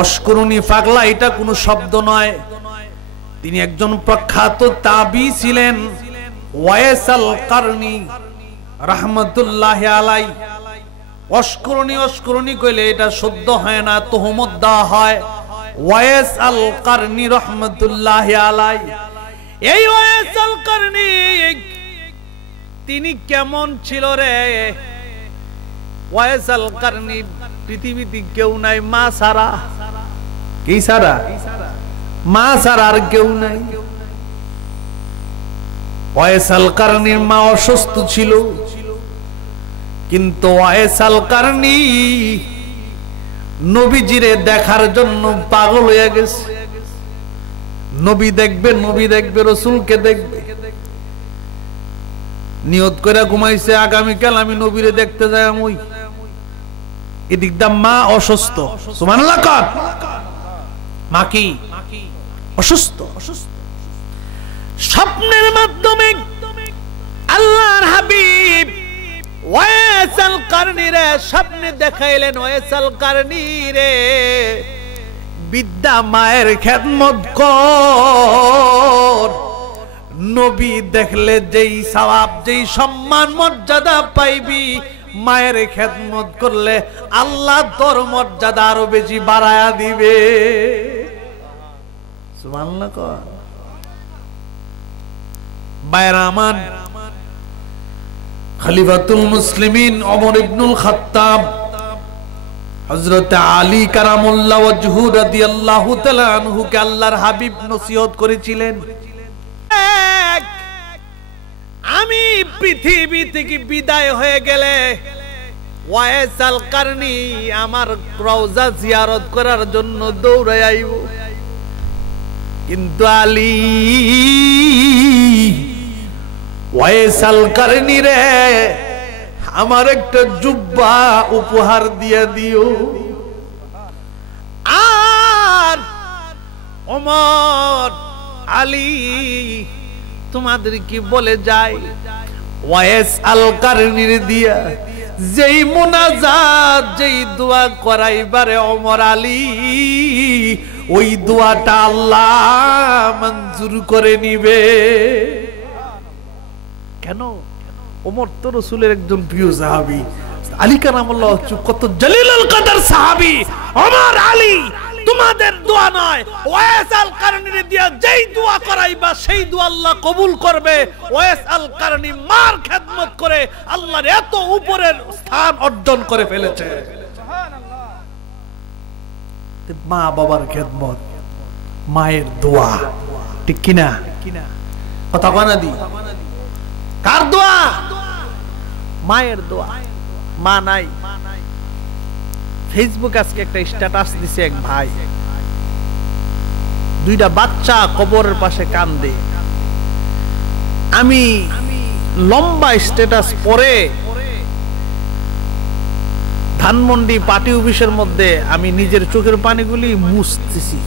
অশকুরুনি পাগলা এটা কোনো শব্দ নয়, তিনি একজন প্রখ্যাত তাবি ছিলেন। ওয়াইস আল কারনি রাহমাতুল্লাহি আলাইহি। অশকুরুনি কইলে এটা শুদ্ধ হয় না, তুহমত দেওয়া হয়। ওয়াইস আল কারনি রাহমাতুল্লাহি আলাইহি, এই ওয়াইস আল কারনি তিনি কেমন ছিল রে? ওয়াইস আল কারনি পৃথিবীতে কেউ নাই মা ছাড়া। কি ছাড়া? মা ছাড়া আর কেউ নাই। ওয়াইস আল কারনির মা অসুস্থ ছিল, কিন্তু ওয়াইস আল কারনি নবীজিরে দেখার জন্য পাগল হয়ে গেছে। নবী দেখবে, নবী দেখবে, রাসূলকে দেখবে। নিয়ত করে ঘুমাইছে আগামীকাল আমি নবীরে দেখতে যাই। ওই এদিক দা মা অসুস্থ, সুবহানাল্লাহ কর। মা কি অসুস্থ। স্বপ্নের মাধ্যমে আল্লাহর হাবিব ওয়াইস আল কারনী রে স্বপ্নে দেখাইলেন, ওয়াইস আল কারনী রে বিদ্যা মায়ের খেদমত কর। নবী দেখলে যেই সওয়াব যেই সম্মান মর্যাদা পাইবি মায়ের খেদমত করলে আল্লাহ তোর মর্যাদা আরো বেশি বাড়ায়া দিবে। সুবহানাল্লাহ কর। বাইরামান খলিফাতুল মুসলিমিন ওমর ইবনুল খাত্তাব হযরত আলী কারামুল্লাহ ওয়াজহু রাদিয়াল্লাহু তাআলা আনহু কে আল্লাহর হাবিব নসিহত করেছিলেন, আমি পৃথিবী থেকে বিদায় হয়ে গেলে ওয়াইস আল কারনী আমার রওজা জিয়ারত করার জন্য দৌড়ায় আইব, কিন্তু আলী ওয়াইস আল কারনী রে আমার একটা জুব্বা উপহার দিয়ে দিও। আর ওমর আলী তোমাদের কি বলে যায় ওয়াইস আল কারনীর দিয়া যেই মুনাজাত যেই দোয়া করাইবারে ওমর আলী ওই দোয়াটা আল্লাহ মঞ্জুর করে নিবে। কেন? ওমর তো রাসূলের একজন প্রিয় সাহাবী, আলী কারামাল্লাহ কত জলিলুল কদর সাহাবী। ওমর আলী তোমাদের দোয়া নয়, ওয়াইস আল কারনীর দিয়া যেই দোয়া করাইবা সেই দোয়া আল্লাহ কবুল করবে। ওয়াইস আল কারনী মার খেদমত করে আল্লাহর এত উপরের স্থান অর্জন করে ফেলেছে। সুবহানাল্লাহ। মা বাবার খেদমত, মায়ের দোয়া, ঠিক কিনা? কথা বানা দি কার দোয়া? মায়ের দোয়া। মা নাই। ফেসবুক আজকে একটা স্ট্যাটাস দিছে এক ভাই, দুইটা বাচ্চা কবরের পাশে কান্দে। আমি লম্বা স্ট্যাটাস পরে ধানমন্ডি পার্টি অফিসের মধ্যে আমি নিজের চোখের পানিগুলি মুছতেছি।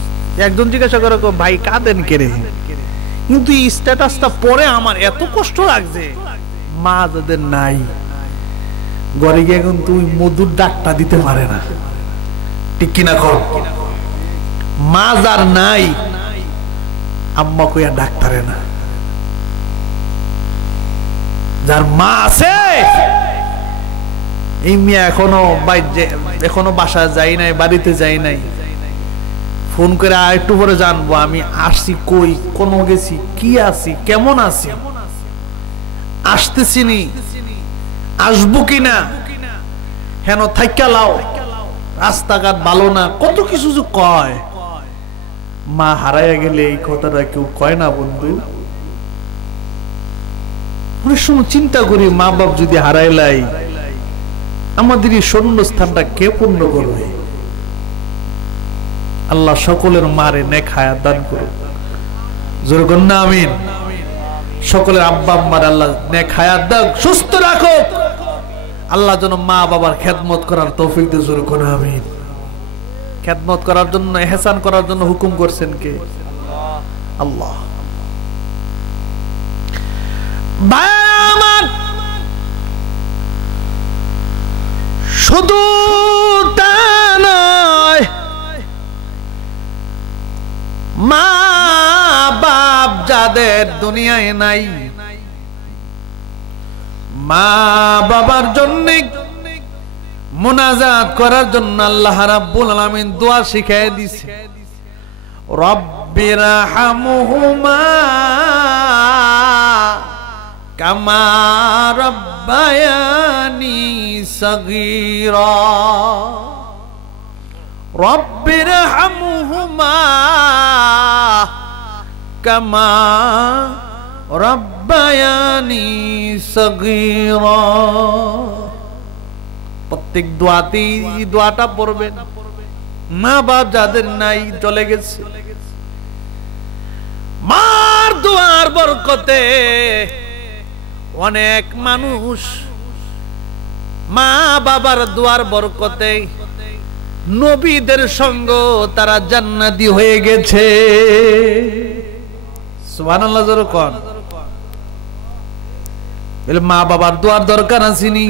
একজন জিজ্ঞাসা করে, ভাই কাঁদেন কেরে? কিন্তু এই স্ট্যাটাসটা পরে আমার এত কষ্ট লাগছে। মা যাদের নাই ঘরে গিয়ে এখন তুই মধুর ডাকটা দিতে পারে না, ঠিক কিনা কর? মা যার নাই আম্মা কইয়া ডাক্তারে না। যার মা আছে এই মেয়ে এখনো বাসায় যাই নাই, বাড়িতে যাই নাই, ফোন করে একটু পরে জানবো আমি আসছি, কই, কোন গেছি, কি আছি, কেমন আছি, আসতেছি নি, আসবো কিনা, হেন থাইকা লাও, রাস্তাঘাট ভালো না, কত কিছু যে কয়। মা হারাইয়া গেলে এই কথাটা কেউ কয় না বন্ধু। অনেক সময় চিন্তা করি মা বাপ যদি হারাইলাই আমাদের এই শূন্য স্থানটা কে পূর্ণ করবে? আল্লাহ সকলের মারে নেক হায়াত দান করুন, জোরে বলুন না আমিন। সকলের আব্বা আম্মার আল্লাহ নেক হায়াত দাও, সুস্থ রাখো। আল্লাহ যেন মা বাবার খেদমত করার তৌফিক দেন, জোরে বলুন আমিন। খেদমত করার জন্য, ইহসান করার জন্য হুকুম করছেন কে? আল্লাহ। আমার শুধু তা নয়, মা বাপ যাদের দুনিয়ায় নাই, মা বাবার জন্য মুনাজাত করার জন্য আল্লাহ রাব্বুল আলামিন দোয়া শিখিয়ে দিয়েছে, রব্বিরহামহুমা কামা রাব্বায়ানি সগীরা, রব্বিরহামহুমা কামা রাব্বায়ানি সগীরা। প্রত্যেক দোয়াতেই দোয়াটা পড়বেন। মা বাপ যাদের নাই, চলে গেছে, মার দোয়ার বরকতে অনেক মানুষ মা বাবার দোয়ার বরকতে নবীদের সঙ্গ তারা জান্নাতি হয়ে গেছে। সুবহানাল্লাহ জোরে কোন। বলে মা বাবার দোয়ার দরকার আসেনি,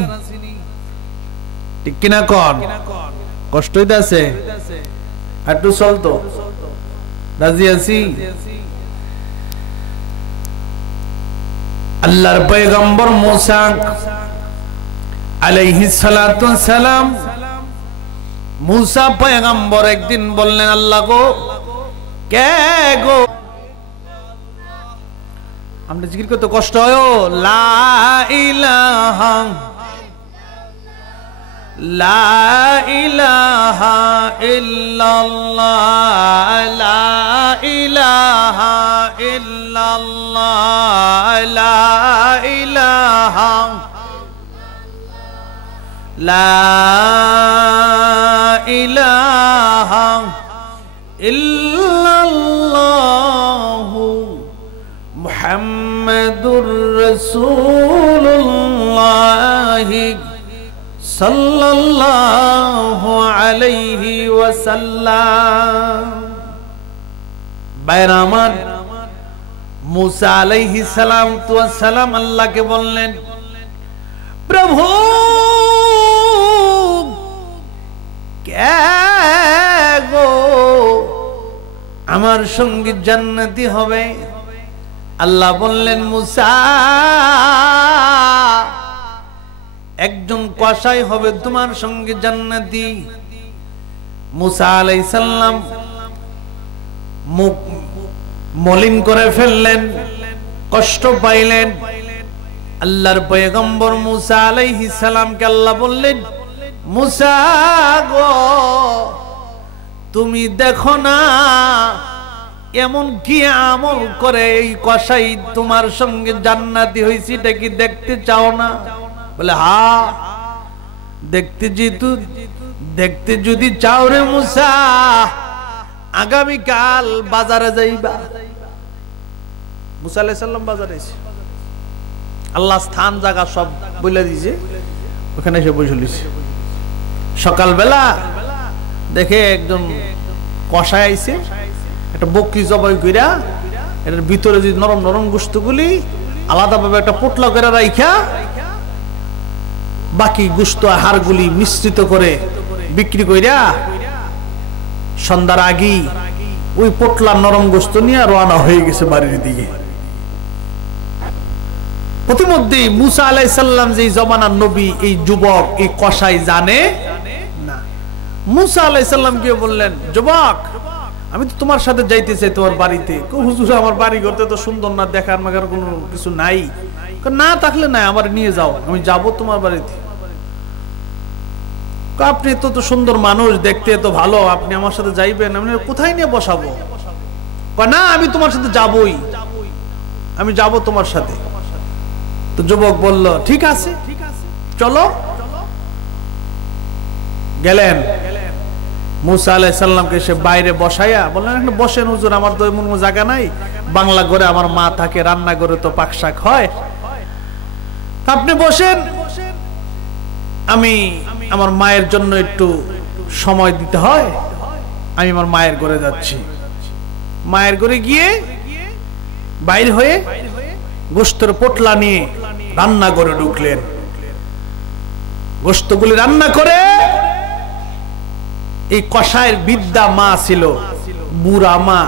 ঠিক কিনা কোন? কষ্ট হইতাছে, একটু চলতো, রাজি আছি। আল্লাহর পয়গম্বর মুসা আলাইহিস সালাতু ওয়াস সালাম, মুসা পয়গম্বর একদিন বললেন, আল্লাহ গো, কে গো, আমরা জিকির করতে কষ্ট হয়, লা ইলাহা লা ইলাহা ইল্লাল্লাহ লা ইলাহা ইল্লাল্লাহ লা ইলাহা লা ইলাহা ইল্লাল্লাহ মুহাম্মাদুর রাসূলুল্লাহ সাল্লাল্লাহু আলাইহি ওয়াসাল্লাম। বাইরে আমার, মুসা আলাইহিস সালাম আল্লাহকে বললেন, প্রভু কে গো আমার সঙ্গে জান্নাতি হবে? আল্লাহ বললেন, মুসা, একজন কসাই হবে তোমার সঙ্গে জান্নাতি। মুসা আলাইহিস সালাম মুখ মলিন করে ফেললেন, কষ্ট পাইলেন। আল্লাহর পয়গম্বর মুসা আলাইহিস সালামকে আল্লাহ বললেন, মুসা গো, তুমি দেখো না এমন কি আমল করে এই কসাই তোমার সঙ্গে জান্নাতি হয়েছে, এটা কি দেখতে চাও না? বলে, হ্যাঁ দেখতে যদি চাও রে মুসা, আগামীকাল বাজারে যাইবা। মুসা আলাইহিস সালাম বাজারে এসে আল্লাহ স্থান জায়গা সব বলে দিয়েছে, ওখানে এসে বসে লিছে। সকালবেলা দেখে একজন কষায় আইছে, একটা বকরি জবাই কইরা এটার ভিতরে যে নরম নরম গোশতগুলি আলাদাভাবে একটা পোটলা করে রাইখা বাকি গোশত হাড়গুলি মিশ্রিত করে বিক্রি কইরা সন্ধ্যার আগে ওই পোটলা নরম গোশত নিয়ে রওনা হয়ে গেছে বাড়ির দিকে। প্রতিমধ্যে মুসা আলাইহিস সালাম যে জমানার নবী, এই যুবক, এই কসাই জানে না। মুসা আলাইহিস সালাম গিয়ে বললেন, যুবক, আমি তো তোমার সাথে যাইতে চাই তোমার বাড়িতে। হুজুর, আমার বাড়ি করতে তো সুন্দর না, দেখার মাগার কোনো কিছু নাই। না থাকলে নাই, আমার নিয়ে যাও, আমি যাব তোমার বাড়িতে। আপনি তো সুন্দর মানুষ, দেখতে তো ভালো, আপনি আমার সাথে যাইবেন, আমি কোথায় নিয়ে বসাবো? না, আমি তোমার সাথে যাবই, আমি যাব তোমার সাথে। তো যুবক বলল, ঠিক আছে চলো। গেলেন, মুসা আলাইহিস সালামকে সে বাইরে বসাইয়া বললেন, বসেন হুজুর, আমার তো এমন জায়গা নাই, বাংলা ঘরে আমার মা থাকে, রান্না করে তো পাক শাক হয়, আপনি বসেন, আমি আমার মায়ের জন্য একটু সময় দিতে হয়, আমি আমার মায়ের ঘরে যাচ্ছি। মায়ের ঘরে গিয়ে বাইরে হয়ে গোশতের পোটলা নিয়ে রান্না করে ঢুকলেন। গোশতগুলি রান্না করে, এই কষায়ের বিদ্যা মা ছিল, বুড়া মা।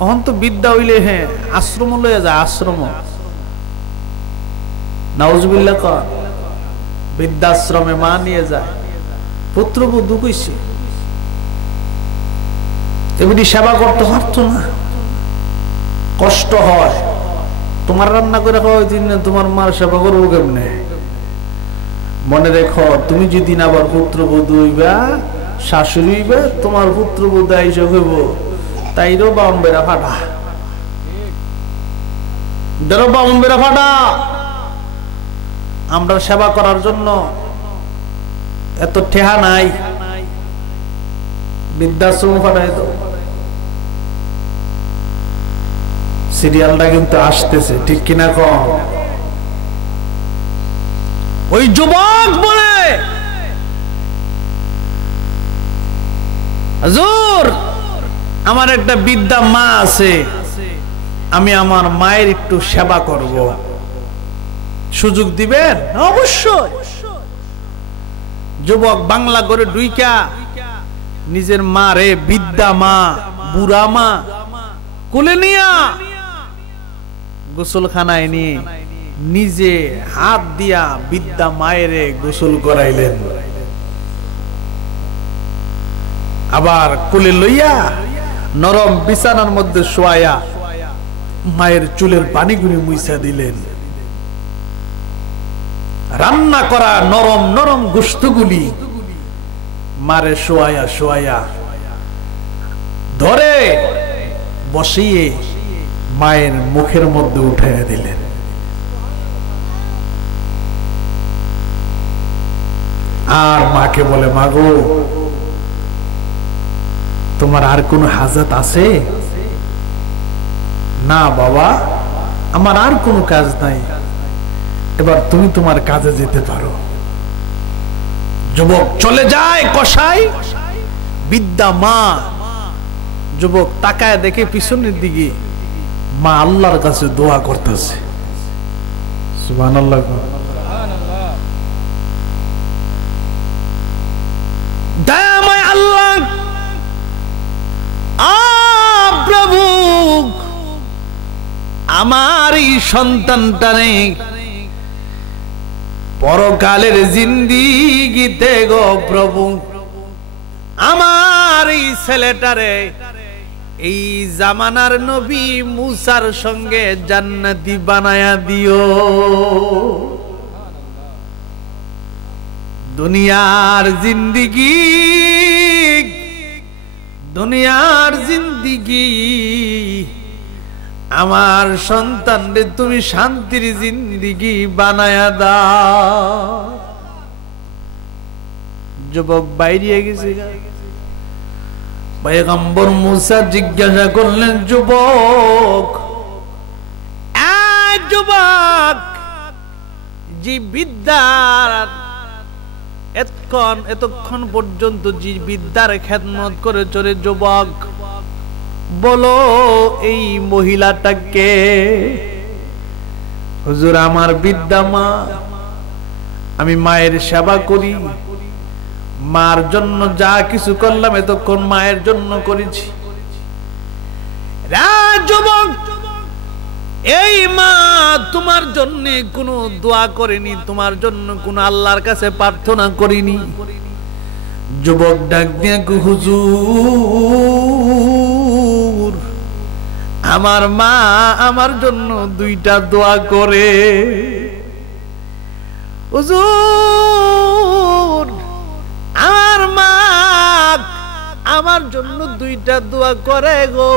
এখন তো বিদ্যা হইলে হ্যাঁ আশ্রম লয়ে যায়, আশ্রম, নাউজুবিল্লাহ কর, বৃদ্ধাশ্রমে মা নিয়ে যায়। পুত্রবধূ কইছে, এমনি সেবা করতে পারতো না, কষ্ট হয়। তোমার রান্না করে খাওয়া দিন, তোমার মার সেবা করবো কেমনে? মনে রেখো, তুমি যেদিন আবার পুত্রবধূ হইবা, শাশুড়ি হইবা, তোমার পুত্রবধূ আইসা হইব, তাইরও বাম্বেরা ফাটা, দেরো বাম্বেরা ফাটা। আমরা সেবা করার জন্য এত ঠেহা নাই, বৃদ্ধাশ্রম ফাটাই তো। সিরিয়ালটা কিন্তু আসতেছে, ঠিক কিনা কম? ওই যুবক বলে, হুজুর আমার একটা বৃদ্ধা মা আছে, আমি আমার মায়ের একটু সেবা করব, সুযোগ দিবেন? অবশ্যই। যুবক বাংলা করে ডুইকা নিজের মা রে, বৃদ্ধা মা, বুড়া মা কোলে নিয়া গোসলখানায় নিয়ে নিজে হাত দিয়া বৃদ্ধা মায়ের গোসল করাইলেন। আবার কোলে লইয়া নরম বিছানার মধ্যে শোয়ায়া মায়ের চুলের পানিগুলি মুইছা দিলেন। রান্না করা নরম নরম গোশতগুলি মারে শোয়ায়া শোয়ায়া ধরে বসিয়ে মায়ের মুখের মধ্যে উঠাইয়া দিলেন। আর মাকে বলে, মাগো তোমার আর কোনো হাজাত আছে? না বাবা, আমার আর কোনো কাজ নাই, এবার তুমি তোমার কাজে যেতে পারো। যুবক চলে যায় কসাই। বৃদ্ধা মা, যুবক তাকায় দেখে পিছনের দিকে মা আল্লাহর কাছে দোয়া করতেছে। সুবহানাল্লাহ। দয়াময় আল্লাহ, প্রভু আমার এই সন্তানটারে পরকালের জিন্দিগিতে গো প্রভু, আমার এই ছেলেটারে এই জামানার নবী মুসার সঙ্গে জান্নাতি বানায়া দিও। দুনিয়ার জিন্দিগি, দুনিয়ার জিন্দিগি আমার সন্তানরে তুমি শান্তির জিন্দিগি বানায়া দাও। যুবক বাইরে গেছে। পয়গম্বর মুসা জিজ্ঞাসা করলেন, যুবক যুবক যে বিদ্যার এতক্ষণ পর্যন্ত যে বিদ্যার খেদমত করে চলে, যুবক বলো এই মহিলাটাকে? হুজুর আমার বৃদ্ধা মা, আমি মায়ের সেবা করি, মার জন্য যা কিছু করলাম এতক্ষণ মায়ের জন্য করেছি। যুবক এই মা তোমার জন্য কোনো দোয়া করেনি, তোমার জন্য কোনো আল্লাহর কাছে প্রার্থনা করিনি। যুবক ডাক দিয়ে, হুজুর আমার মা আমার জন্য দুইটা দোয়া করে। হুজুর আমার মা আমার জন্য দুইটা দোয়া করে গো।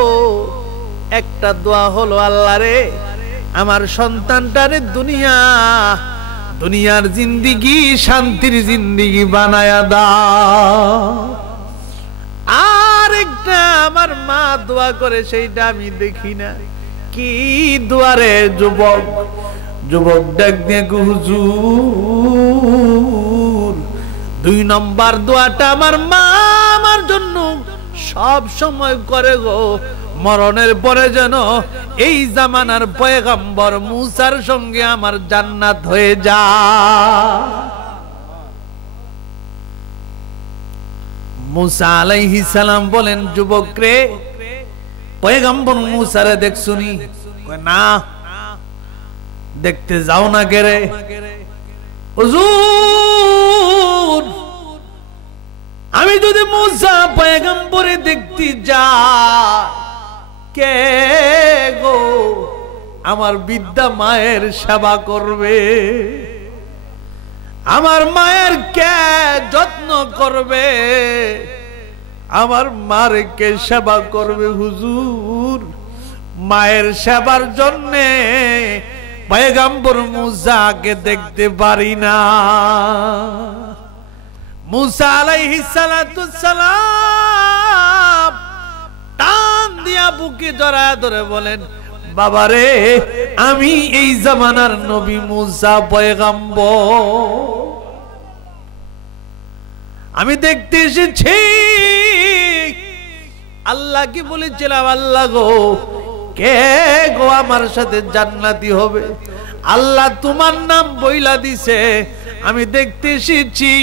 একটা দোয়া হলো, আল্লাহ রে আমার সন্তানটারে দুনিয়ার জিন্দিগি শান্তির জিন্দিগি বানায়া দাও। আর একটা আমার মা দোয়া করে, সেইটা আমি দেখি না। কি দোয়ারে? যুবক ডাক দিয়ে, হুজুর 2 নম্বর দোয়াটা আমার মা আমার জন্য সব সময় করে গো, মরণের পরে যেন এই জামানার পয়গম্বর মুসার সঙ্গে আমার জান্নাত হয়ে যায়। মুসা আলাইহিস সালাম বলেন, যুবক রে পয়গম্বর মুসারে দেখছুনি? না। দেখতে যাও না গেরে? হুজুর আমি যদি মুসা পয়গম্বরে দেখতে যাই, কে গো আমার বৃদ্ধা মায়ের সেবা করবে? আমার মায়ের কে যত্ন করবে? আমার মার কে সেবা করবে? হুজুর মায়ের সেবার জন্যে পয়গম্বর মুসাকে দেখতে পারি না। মুসা আলাইহিস সালাতুস সালাম টান দিয়া বুকে জড়ায় ধরে বলেন, বাবারে আমি এই জামানার নবী মুসা পয়গম্বর, আমি দেখতে এসেছি। আল্লাহকে বলেছিলাম, আল্লাহ গো, কে গো আমার সাথে জান্নাতি হবে? আল্লাহ তোমার নাম বইলা দিছে। আমি দেখতে এসেছি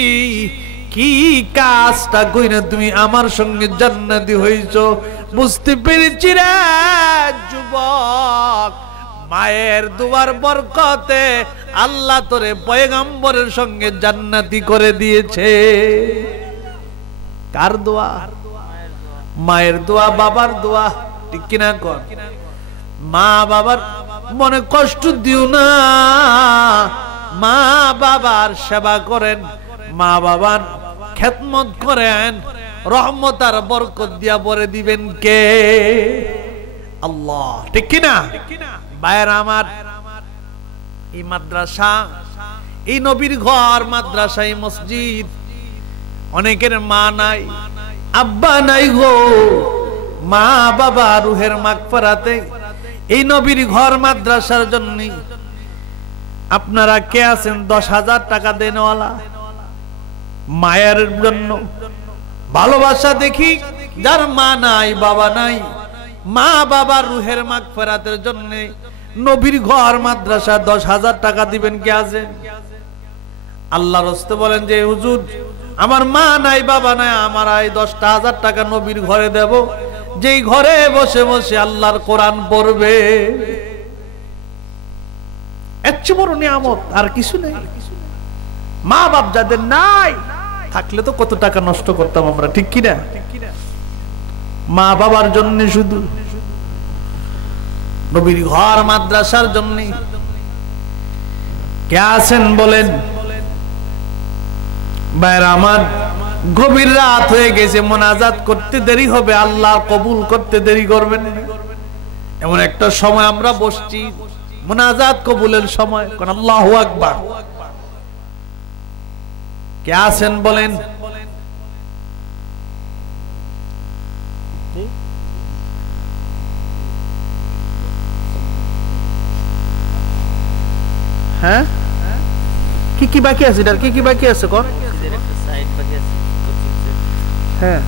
কি কাজটা কইরা তুমি আমার সঙ্গে জান্নাতি হইছো। বুঝতে পেরেছি রে যুবক, মায়ের দুয়ার বরকতে আল্লাহ তোরে পয়গম্বরের সঙ্গে জান্নাতি করে দিয়েছে। কার দোয়া? মায়ের দোয়া, বাবার দোয়া, ঠিক কিনা কর? মা বাবার মনে কষ্ট দিও না, মা বাবার সেবা করেন, মা বাবার খেদমত করেন, রহমত আর বরকত দিয়া পরে দিবেন কে? আল্লাহ, ঠিক কিনা? ভাইরা আমার, এই মাদ্রাসা, এই নবীর ঘর, মাদ্রাসা, এই মসজিদ, অনেকের মা নাই, আব্বা নাই গো। মা বাবা রুহের মাগফিরাতে এই নবীর ঘর মাদ্রাসার জন্য আপনারা কে আছেন 10,000 টাকা দেনওয়ালা? মায়ের জন্য ভালোবাসা দেখি, যার মা নাই, বাবা নাই, মা বাবার রুহের মাগফিরাতের জন্য নবীর ঘর মাদ্রাসা 10,000 টাকা দিবেন কে আছেন? আল্লাহর রাস্তে বলেন যে হুজুর আমার মা নাই, বাবা নাই, আমার এই 10,000 টাকা নবীর ঘরে দেব, যেই ঘরে বসে বসে আল্লাহর কোরআন পড়বে। এর চেয়ে বড় নিয়ামত আর কিছু নেই। মা বাপ যাদের নাই, থাকলে তো কত টাকা নষ্ট করতাম আমরা, ঠিক কিনা? মা বাবার জন্য শুধু নবীর ঘর মাদ্রাসার জন্য কে আছেন বলেন? ভাইরা আমার, গভীর রাত হয়ে গেছে, মোনাজাত করতে দেরি হবে, আল্লাহ কবুল করতে দেরি করবেন না। এমন একটা সময় আমরা বসছি, মোনাজাত কবুলের সময়, কোন আল্লাহু আকবার। কে আছেন বলেন? হ্যাঁ, কি কি বাকি আছে? কি কি বাকি আছে? কোন? হ্যাঁ,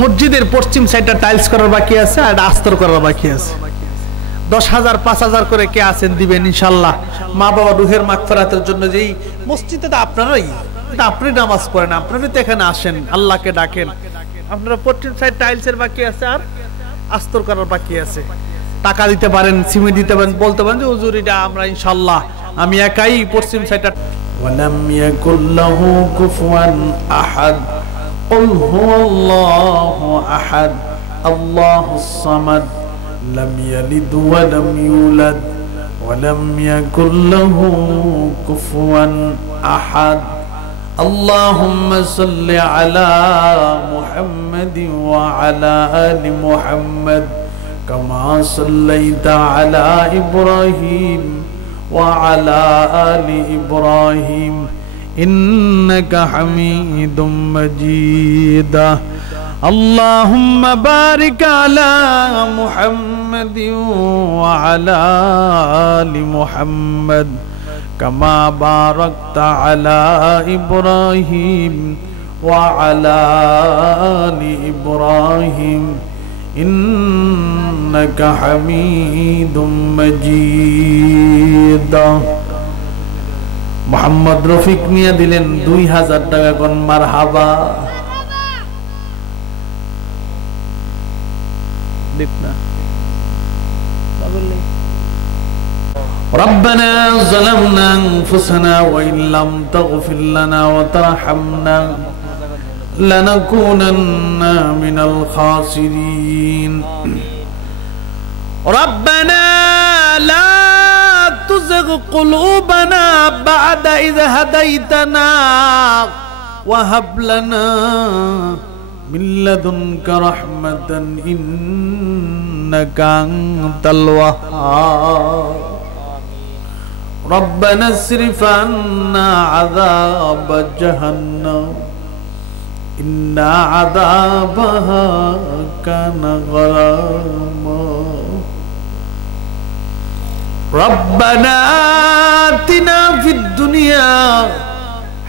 মসজিদের পশ্চিম সাইডটা টাইলস করার বাকি আছে, আর আস্তর করার বাকি আছে। 10,000 5,000 করে কে আছেন দিবেন ইনশাআল্লাহ। মা বাবা রুহের মাগফিরাতের জন্য। যেই মসজিদে তো আপনারাই, আপনি নামাজ পড়েন, আপনারা তো এখানে আসেন, আল্লাহকে ডাকেন, আপনারা পশ্চিম সাইড টাইলসের বাকি আছে আর আস্তর করার বাকি আছে। টাকা দিতে পারেন, সিমেন্ট দিতে পারেন, বলতে পারেন যে হুজুর এটা আমরা ইনশাআল্লাহ, আমি একাই পশ্চিম সাইডটা। ওয়ালাম ইয়াকুল লাহু কুফুয়ান আহাদ, কুল হুয়াল্লাহু আহাদ, আল্লাহুস সামাদ, লাম ইয়ালিদ ওয়া লাম ইউলাদ ওয়া লাম ইয়াকুল লাহু কুফুয়ান আহাদ। আল্লাহুম্মা সাল্লি আলা মুহাম্মাদিন ওয়া আলা আলি মুহাম্মাদ কামা সাল্লাইতা আলা ইব্রাহিম ওয়া আলা আলি ইব্রাহিম ইন্নাকা হামিদুম মাজিদ। আল্লাহুম্মা বারিক আলা মুহাম্মাদিন ওয়া আলা আলি মুহাম্মাদ কামা বারাকতা আলা ইব্রাহিম ওয়া আলা আলি ইব্রাহিম ইন্নাকা হামিদুম মাজিদ। মোহাম্মদ রফিক নিয়ে দিলেন 2,000 টাকা। কোন মারহাবা। ربنا ظلمنا أنفسنا وإن لم تغفر لنا وترحمنا لنكونن من الخاسرين. ربنا لا تزغ قلوبنا بعد إذ هديتنا وهب لنا من لدنك رحمة إنك أنت الوهاب. ربنا اصرف عنا عذاب جهنم ইন্না আযাবাহা কানা গরামা রব্বানা আতিনা ফিদ দুনিয়া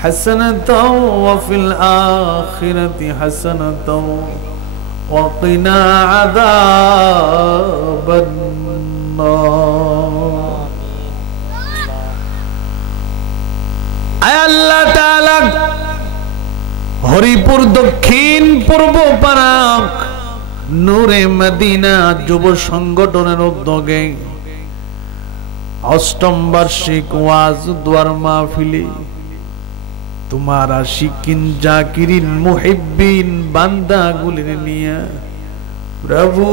হাসানাতাও ওয়া ফিল আখিরাতি হাসানাতাও ওয়া কিনা আযাবান নার। আয় আল্লাহ তাআলা হরিপুর দক্ষিণ পূর্ব পাড়া নূরে মদিনা যুব সংগঠনের উদ্যোগে অষ্টম বার্ষিক ওয়াজ দুয়ার মাহফিলে তোমার আশিকিন জাকিরিন মুহিব্বিন বান্দাগুলির নিয়ে প্রভু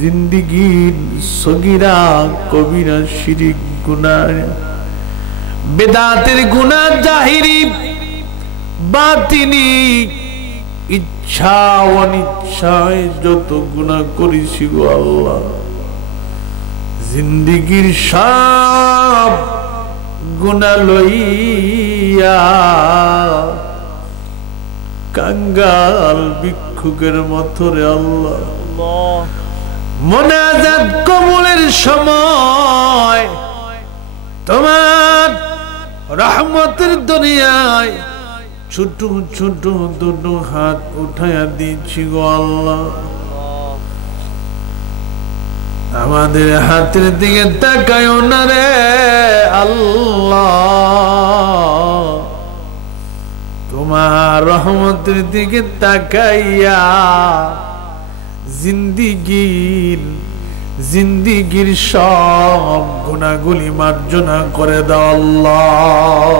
জিন্দেগীর সগীরা কবিরা শিরিক গুনাহ বেদাতের গুনাহ জাহিরি বাতিনি ইচ্ছা অনিচ্ছায় যত গুনাহ করেছি গো আল্লাহ জিন্দেগীর সব গুনাহ লইয়া কাঙ্গাল ভিক্ষুকের মতো রে আল্লাহ মুনাজাত কবুলের সময় তোমার রহমতের দুনিয়ায় ছোট ছোট দুটো হাত উঠাইয়া দিচ্ছি গো আল্লাহ আমাদের হাতের দিকে তাকায়ও না রে আল্লাহ তোমার রহমতের দিকে তাকাইয়া জিন্দিগির সব গুনাহগুলি মার্জনা করে দাও আল্লাহ।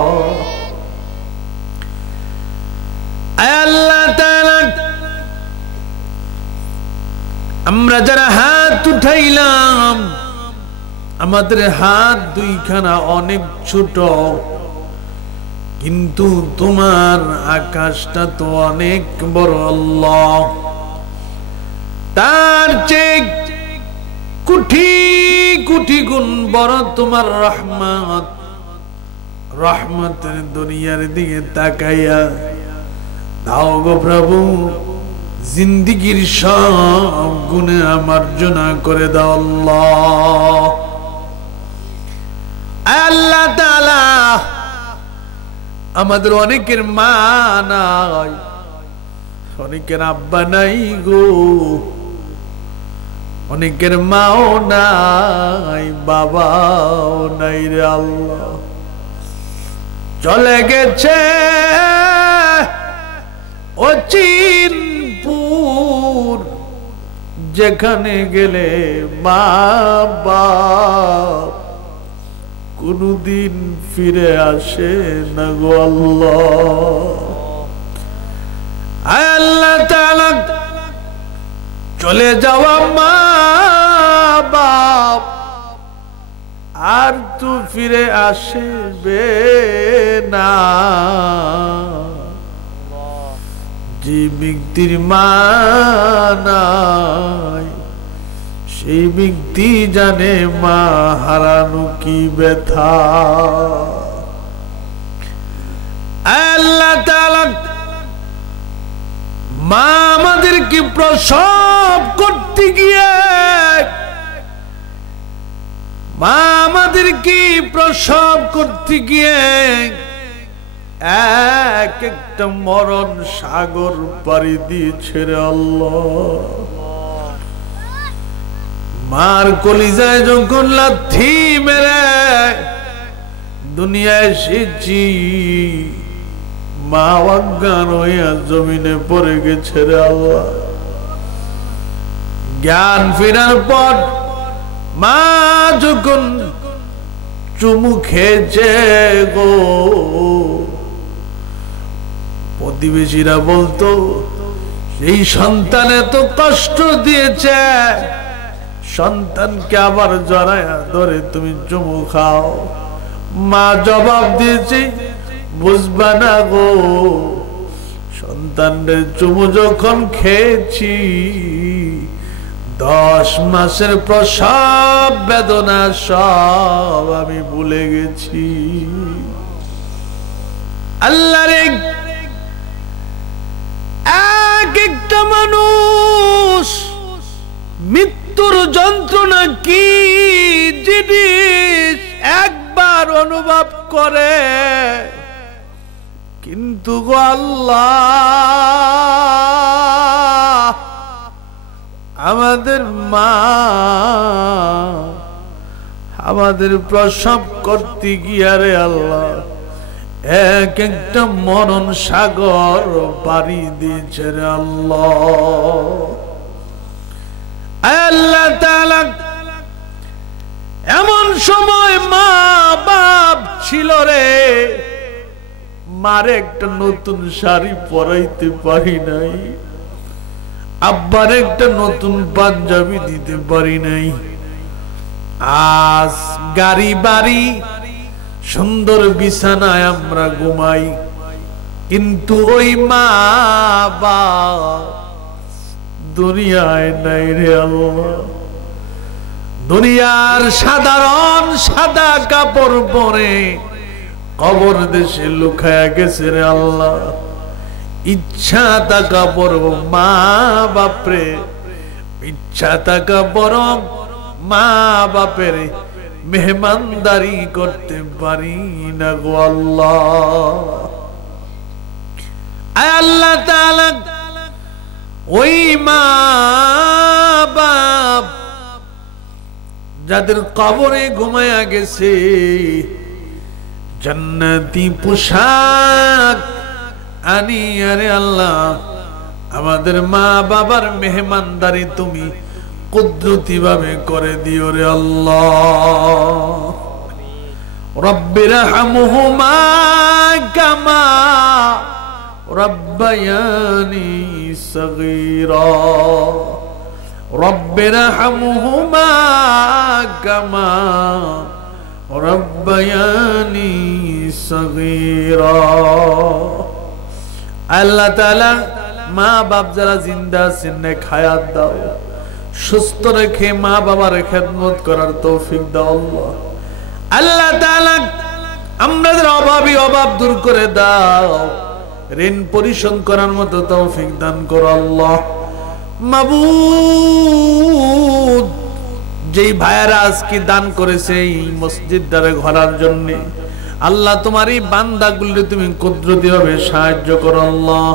আল্লাহ তাআলা আমরা যারা হাত উঠাইলাম আমাদের হাত দুইখানা অনেক ছোট কিন্তু তোমার আকাশটা তো অনেক বড় আল্লাহ তার চেয়ে কোটি কোটি গুণ বড় তোমার রহমতের দুনিয়ার দিকে তাকাইয়া দাও গো প্রভু জিন্দেগীর সব গুনাহ মার্জনা করে দাও আল্লাহ। আল্লাহ তাআলা আমাদের অনেকের মা নাই অনেকের আব্বা নাই গো অনেকের মাও নাই বাবাও নাই রে আল্লাহ চলে গেছে অচিনপুর যেখানে গেলে মা বাপ কোনদিন ফিরে আসে না গো আল্লাহ তাআলা চলে যাওয়া মা বাপ আর তো ফিরে আসবে না যে ব্যক্তির মা নাই সেই ব্যক্তি জানে মা হারানো কি ব্যথা। আল্লাহ তাআলা মা আমাদেরকে প্রসব করতে গিয়ে এক একটা মরণ সাগর পাড়ি দিয়েছে রে আল্লাহ মার কলিজায় যখন লাথি মেরে দুনিয়ায় এসেছি মা অজ্ঞান হইয়া জমিনে পড়ে গেছে রে আল্লাহ জ্ঞান ফেরার পর মা যখন চুমু খেয়েছে গো প্রতিবেশীরা বলতো সেই সন্তান এত কষ্ট দিয়েছে সন্তানকে আবার জড়ায়া ধরে তুমি চুমু খাও মা জবাব দিয়েছে বুঝবা না গো সন্তানের চুমু যখন খেয়েছি 10 মাসের প্রসব বেদনা সব আমি ভুলে গেছি আল্লাহর এক একটা মানুষ মৃত্যুর যন্ত্রণা কি জিনিস একবার অনুভব করে, কিন্তু গো আল্লাহ আমাদের মা আমাদের প্রসব করতে গিয়ে রে আল্লাহ এক একটা মরণ সাগর পাড়ি দিয়েছে রে আল্লাহ। আল্লাহ তাআলা এমন সময় মা বাপ ছিল রে, মারে একটা নতুন শাড়ি পরাইতে পারি নাই, আব্বার একটা নতুন পাঞ্জাবি দিতে পারি নাই। আজ গাড়ি বাড়ি সুন্দর বিছানায় আমরা ঘুমাই, কিন্তু ওই মা বাপ দুনিয়ায় নাই রে আল্লাহ। দুনিয়ার সাধারণ সাদা কাপড় পরে কবর দেশে লুকায়া গেছে রে আল্লাহ। ইচ্ছা থাকা বড় মা বাপরে, ইচ্ছা থাকা বড় মা বাপের মেহমানদারি করতে পারি না গো আল্লাহ। আয় আল্লাহ তাআলা ওই মা বাপ যাদের কবরে ঘুমায়া গেছে জান্নাতি পোশাক আনি আরে আল্লাহ আমাদের মা বাবার মেহমানদারি তুমি কুদরতি ভাবে করে দিও রে আল্লাহ। রব্বিরহামহুমা কামা রব্বায়ানি সগীরা, রব্বিরহামহুমা কামা রব্বায়ানি সগীরা। আল্লাহ তাআলা মা বাপ যারা জিন্দা আছেন নেক হায়াত দাও, সুস্থ রেখে মা বাবার খেদমত করার তৌফিক দাও আল্লাহ। আল্লাহ তাআলা আমাদের অভাবী অভাব দূর করে দাও, ঋণ পরিশোধ করার মতো তৌফিক দান করো আল্লাহ। মাবুদ যেই ভাইয়েরা আজকে দান করেছে এই মসজিদ দ্বারা ঘোরার জন্য, আল্লাহ তোমার এই বান্দাগুলো তুমি কুদরতি ভাবে সাহায্য করো আল্লাহ।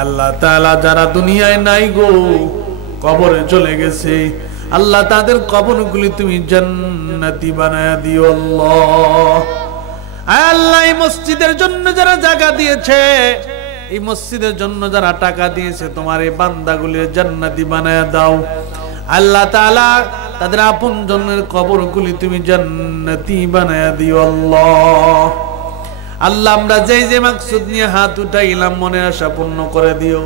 আল্লাহ তাআলা যারা দুনিয়ায় নাই গো কবরে চলে গেছে, আল্লাহ তাদের কবরগুলি তুমি জান্নাতি বানায়া দিও আল্লাহ। আল্লাহ এই মসজিদের জন্য যারা জায়গা দিয়েছে, এই মসজিদের জন্য যারা টাকা দিয়েছে, তোমার এই বান্দাগুলির জান্নাতি বানায়া দাও আল্লাহ তাআলা। তাদের আপন জনের কবরগুলি তুমি জান্নাতি বানায়া দিও আল্লাহ। আল্লাহ আমরা যেই যে মাকসুদ নিয়ে হাত উঠাইলাম মনের আশা পূর্ণ করে দিও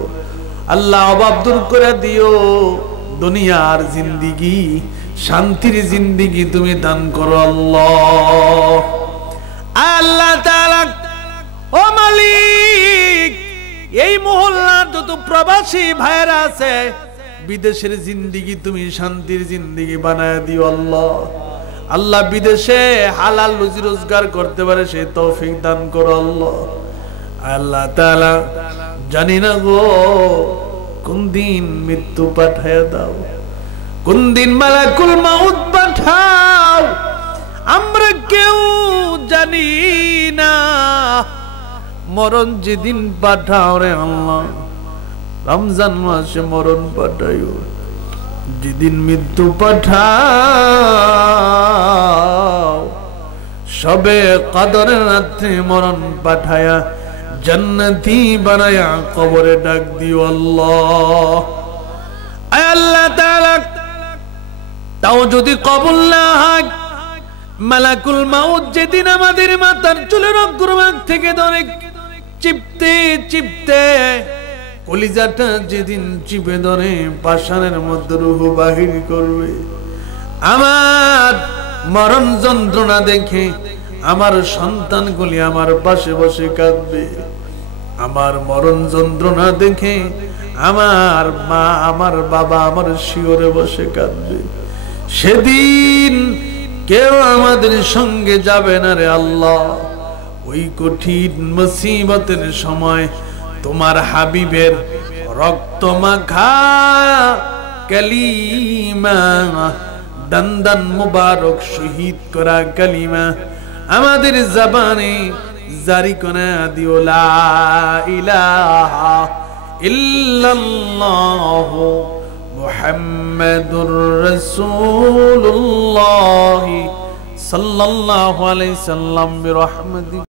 আল্লাহ, অভাব দূর করে দিও, দুনিয়ার জিন্দেগি শান্তির জিন্দেগি তুমি দান করো আল্লাহ। আল্লাহ তাআলা ও মালিক এই মহল্লার যত প্রবাসী ভাইরা আছে বিদেশের জিন্দেগি তুমি শান্তির জিন্দেগি বানায় দিও আল্লাহ। আল্লাহ বিদেশে হালাল রুজি রোজগার করতে পারে সে তৌফিক দান করো আল্লাহ। আল্লাহ তাআলা জানি না গো কোন দিন মৃত্যু পাঠায়া দাও, কোন দিন মালাকুল মাউত পাঠাও, আমরা কেউ জানি না। মরণ যেদিন পাঠাও রে আল্লাহ, রমজান মাসে মরণ পাঠাইও, যেদিন মৃত্যু পাঠাও সবে কদরের রাত্রে মরণ পাঠায়া জান্নাতি বানায়া কবরে ডাক দিও আল্লাহ। আল্লাহ তাআলা তাও যদি কবুল না হয়, মালাকুল মাউত যেদিন আমাদের মাথার চুলের অগ্রভাগ থেকে ধরে চিপতে চিপতে কলিজাটা যেদিন চিপে ধরে পাষাণের মধ্যে রূহ বাহির করবে, আমার মরণ যন্ত্রণা দেখে আমার সন্তানগুলি আমার পাশে বসে কাঁদবে, আমার মরণ যন্ত্রণা দেখে আমার মা আমার বাবা আমার শিওরে বসে কাঁদবে। সেদিন কেউ আমাদের সঙ্গে যাবে না রে আল্লাহ। ওই কঠিন মুসিবতের সময় তোমার হাবিবের রক্ত মাখা কালিমা, দন্দন মুবারক শহীদ করা কালিমা আমাদের জবানে জারি করে দিও, লা ইলাহা ইল্লাল্লাহ মুহাম্মাদুর রাসূলুল্লাহ সাল্লাল্লাহু আলাইহি সাল্লাম বিরহমাতিহি।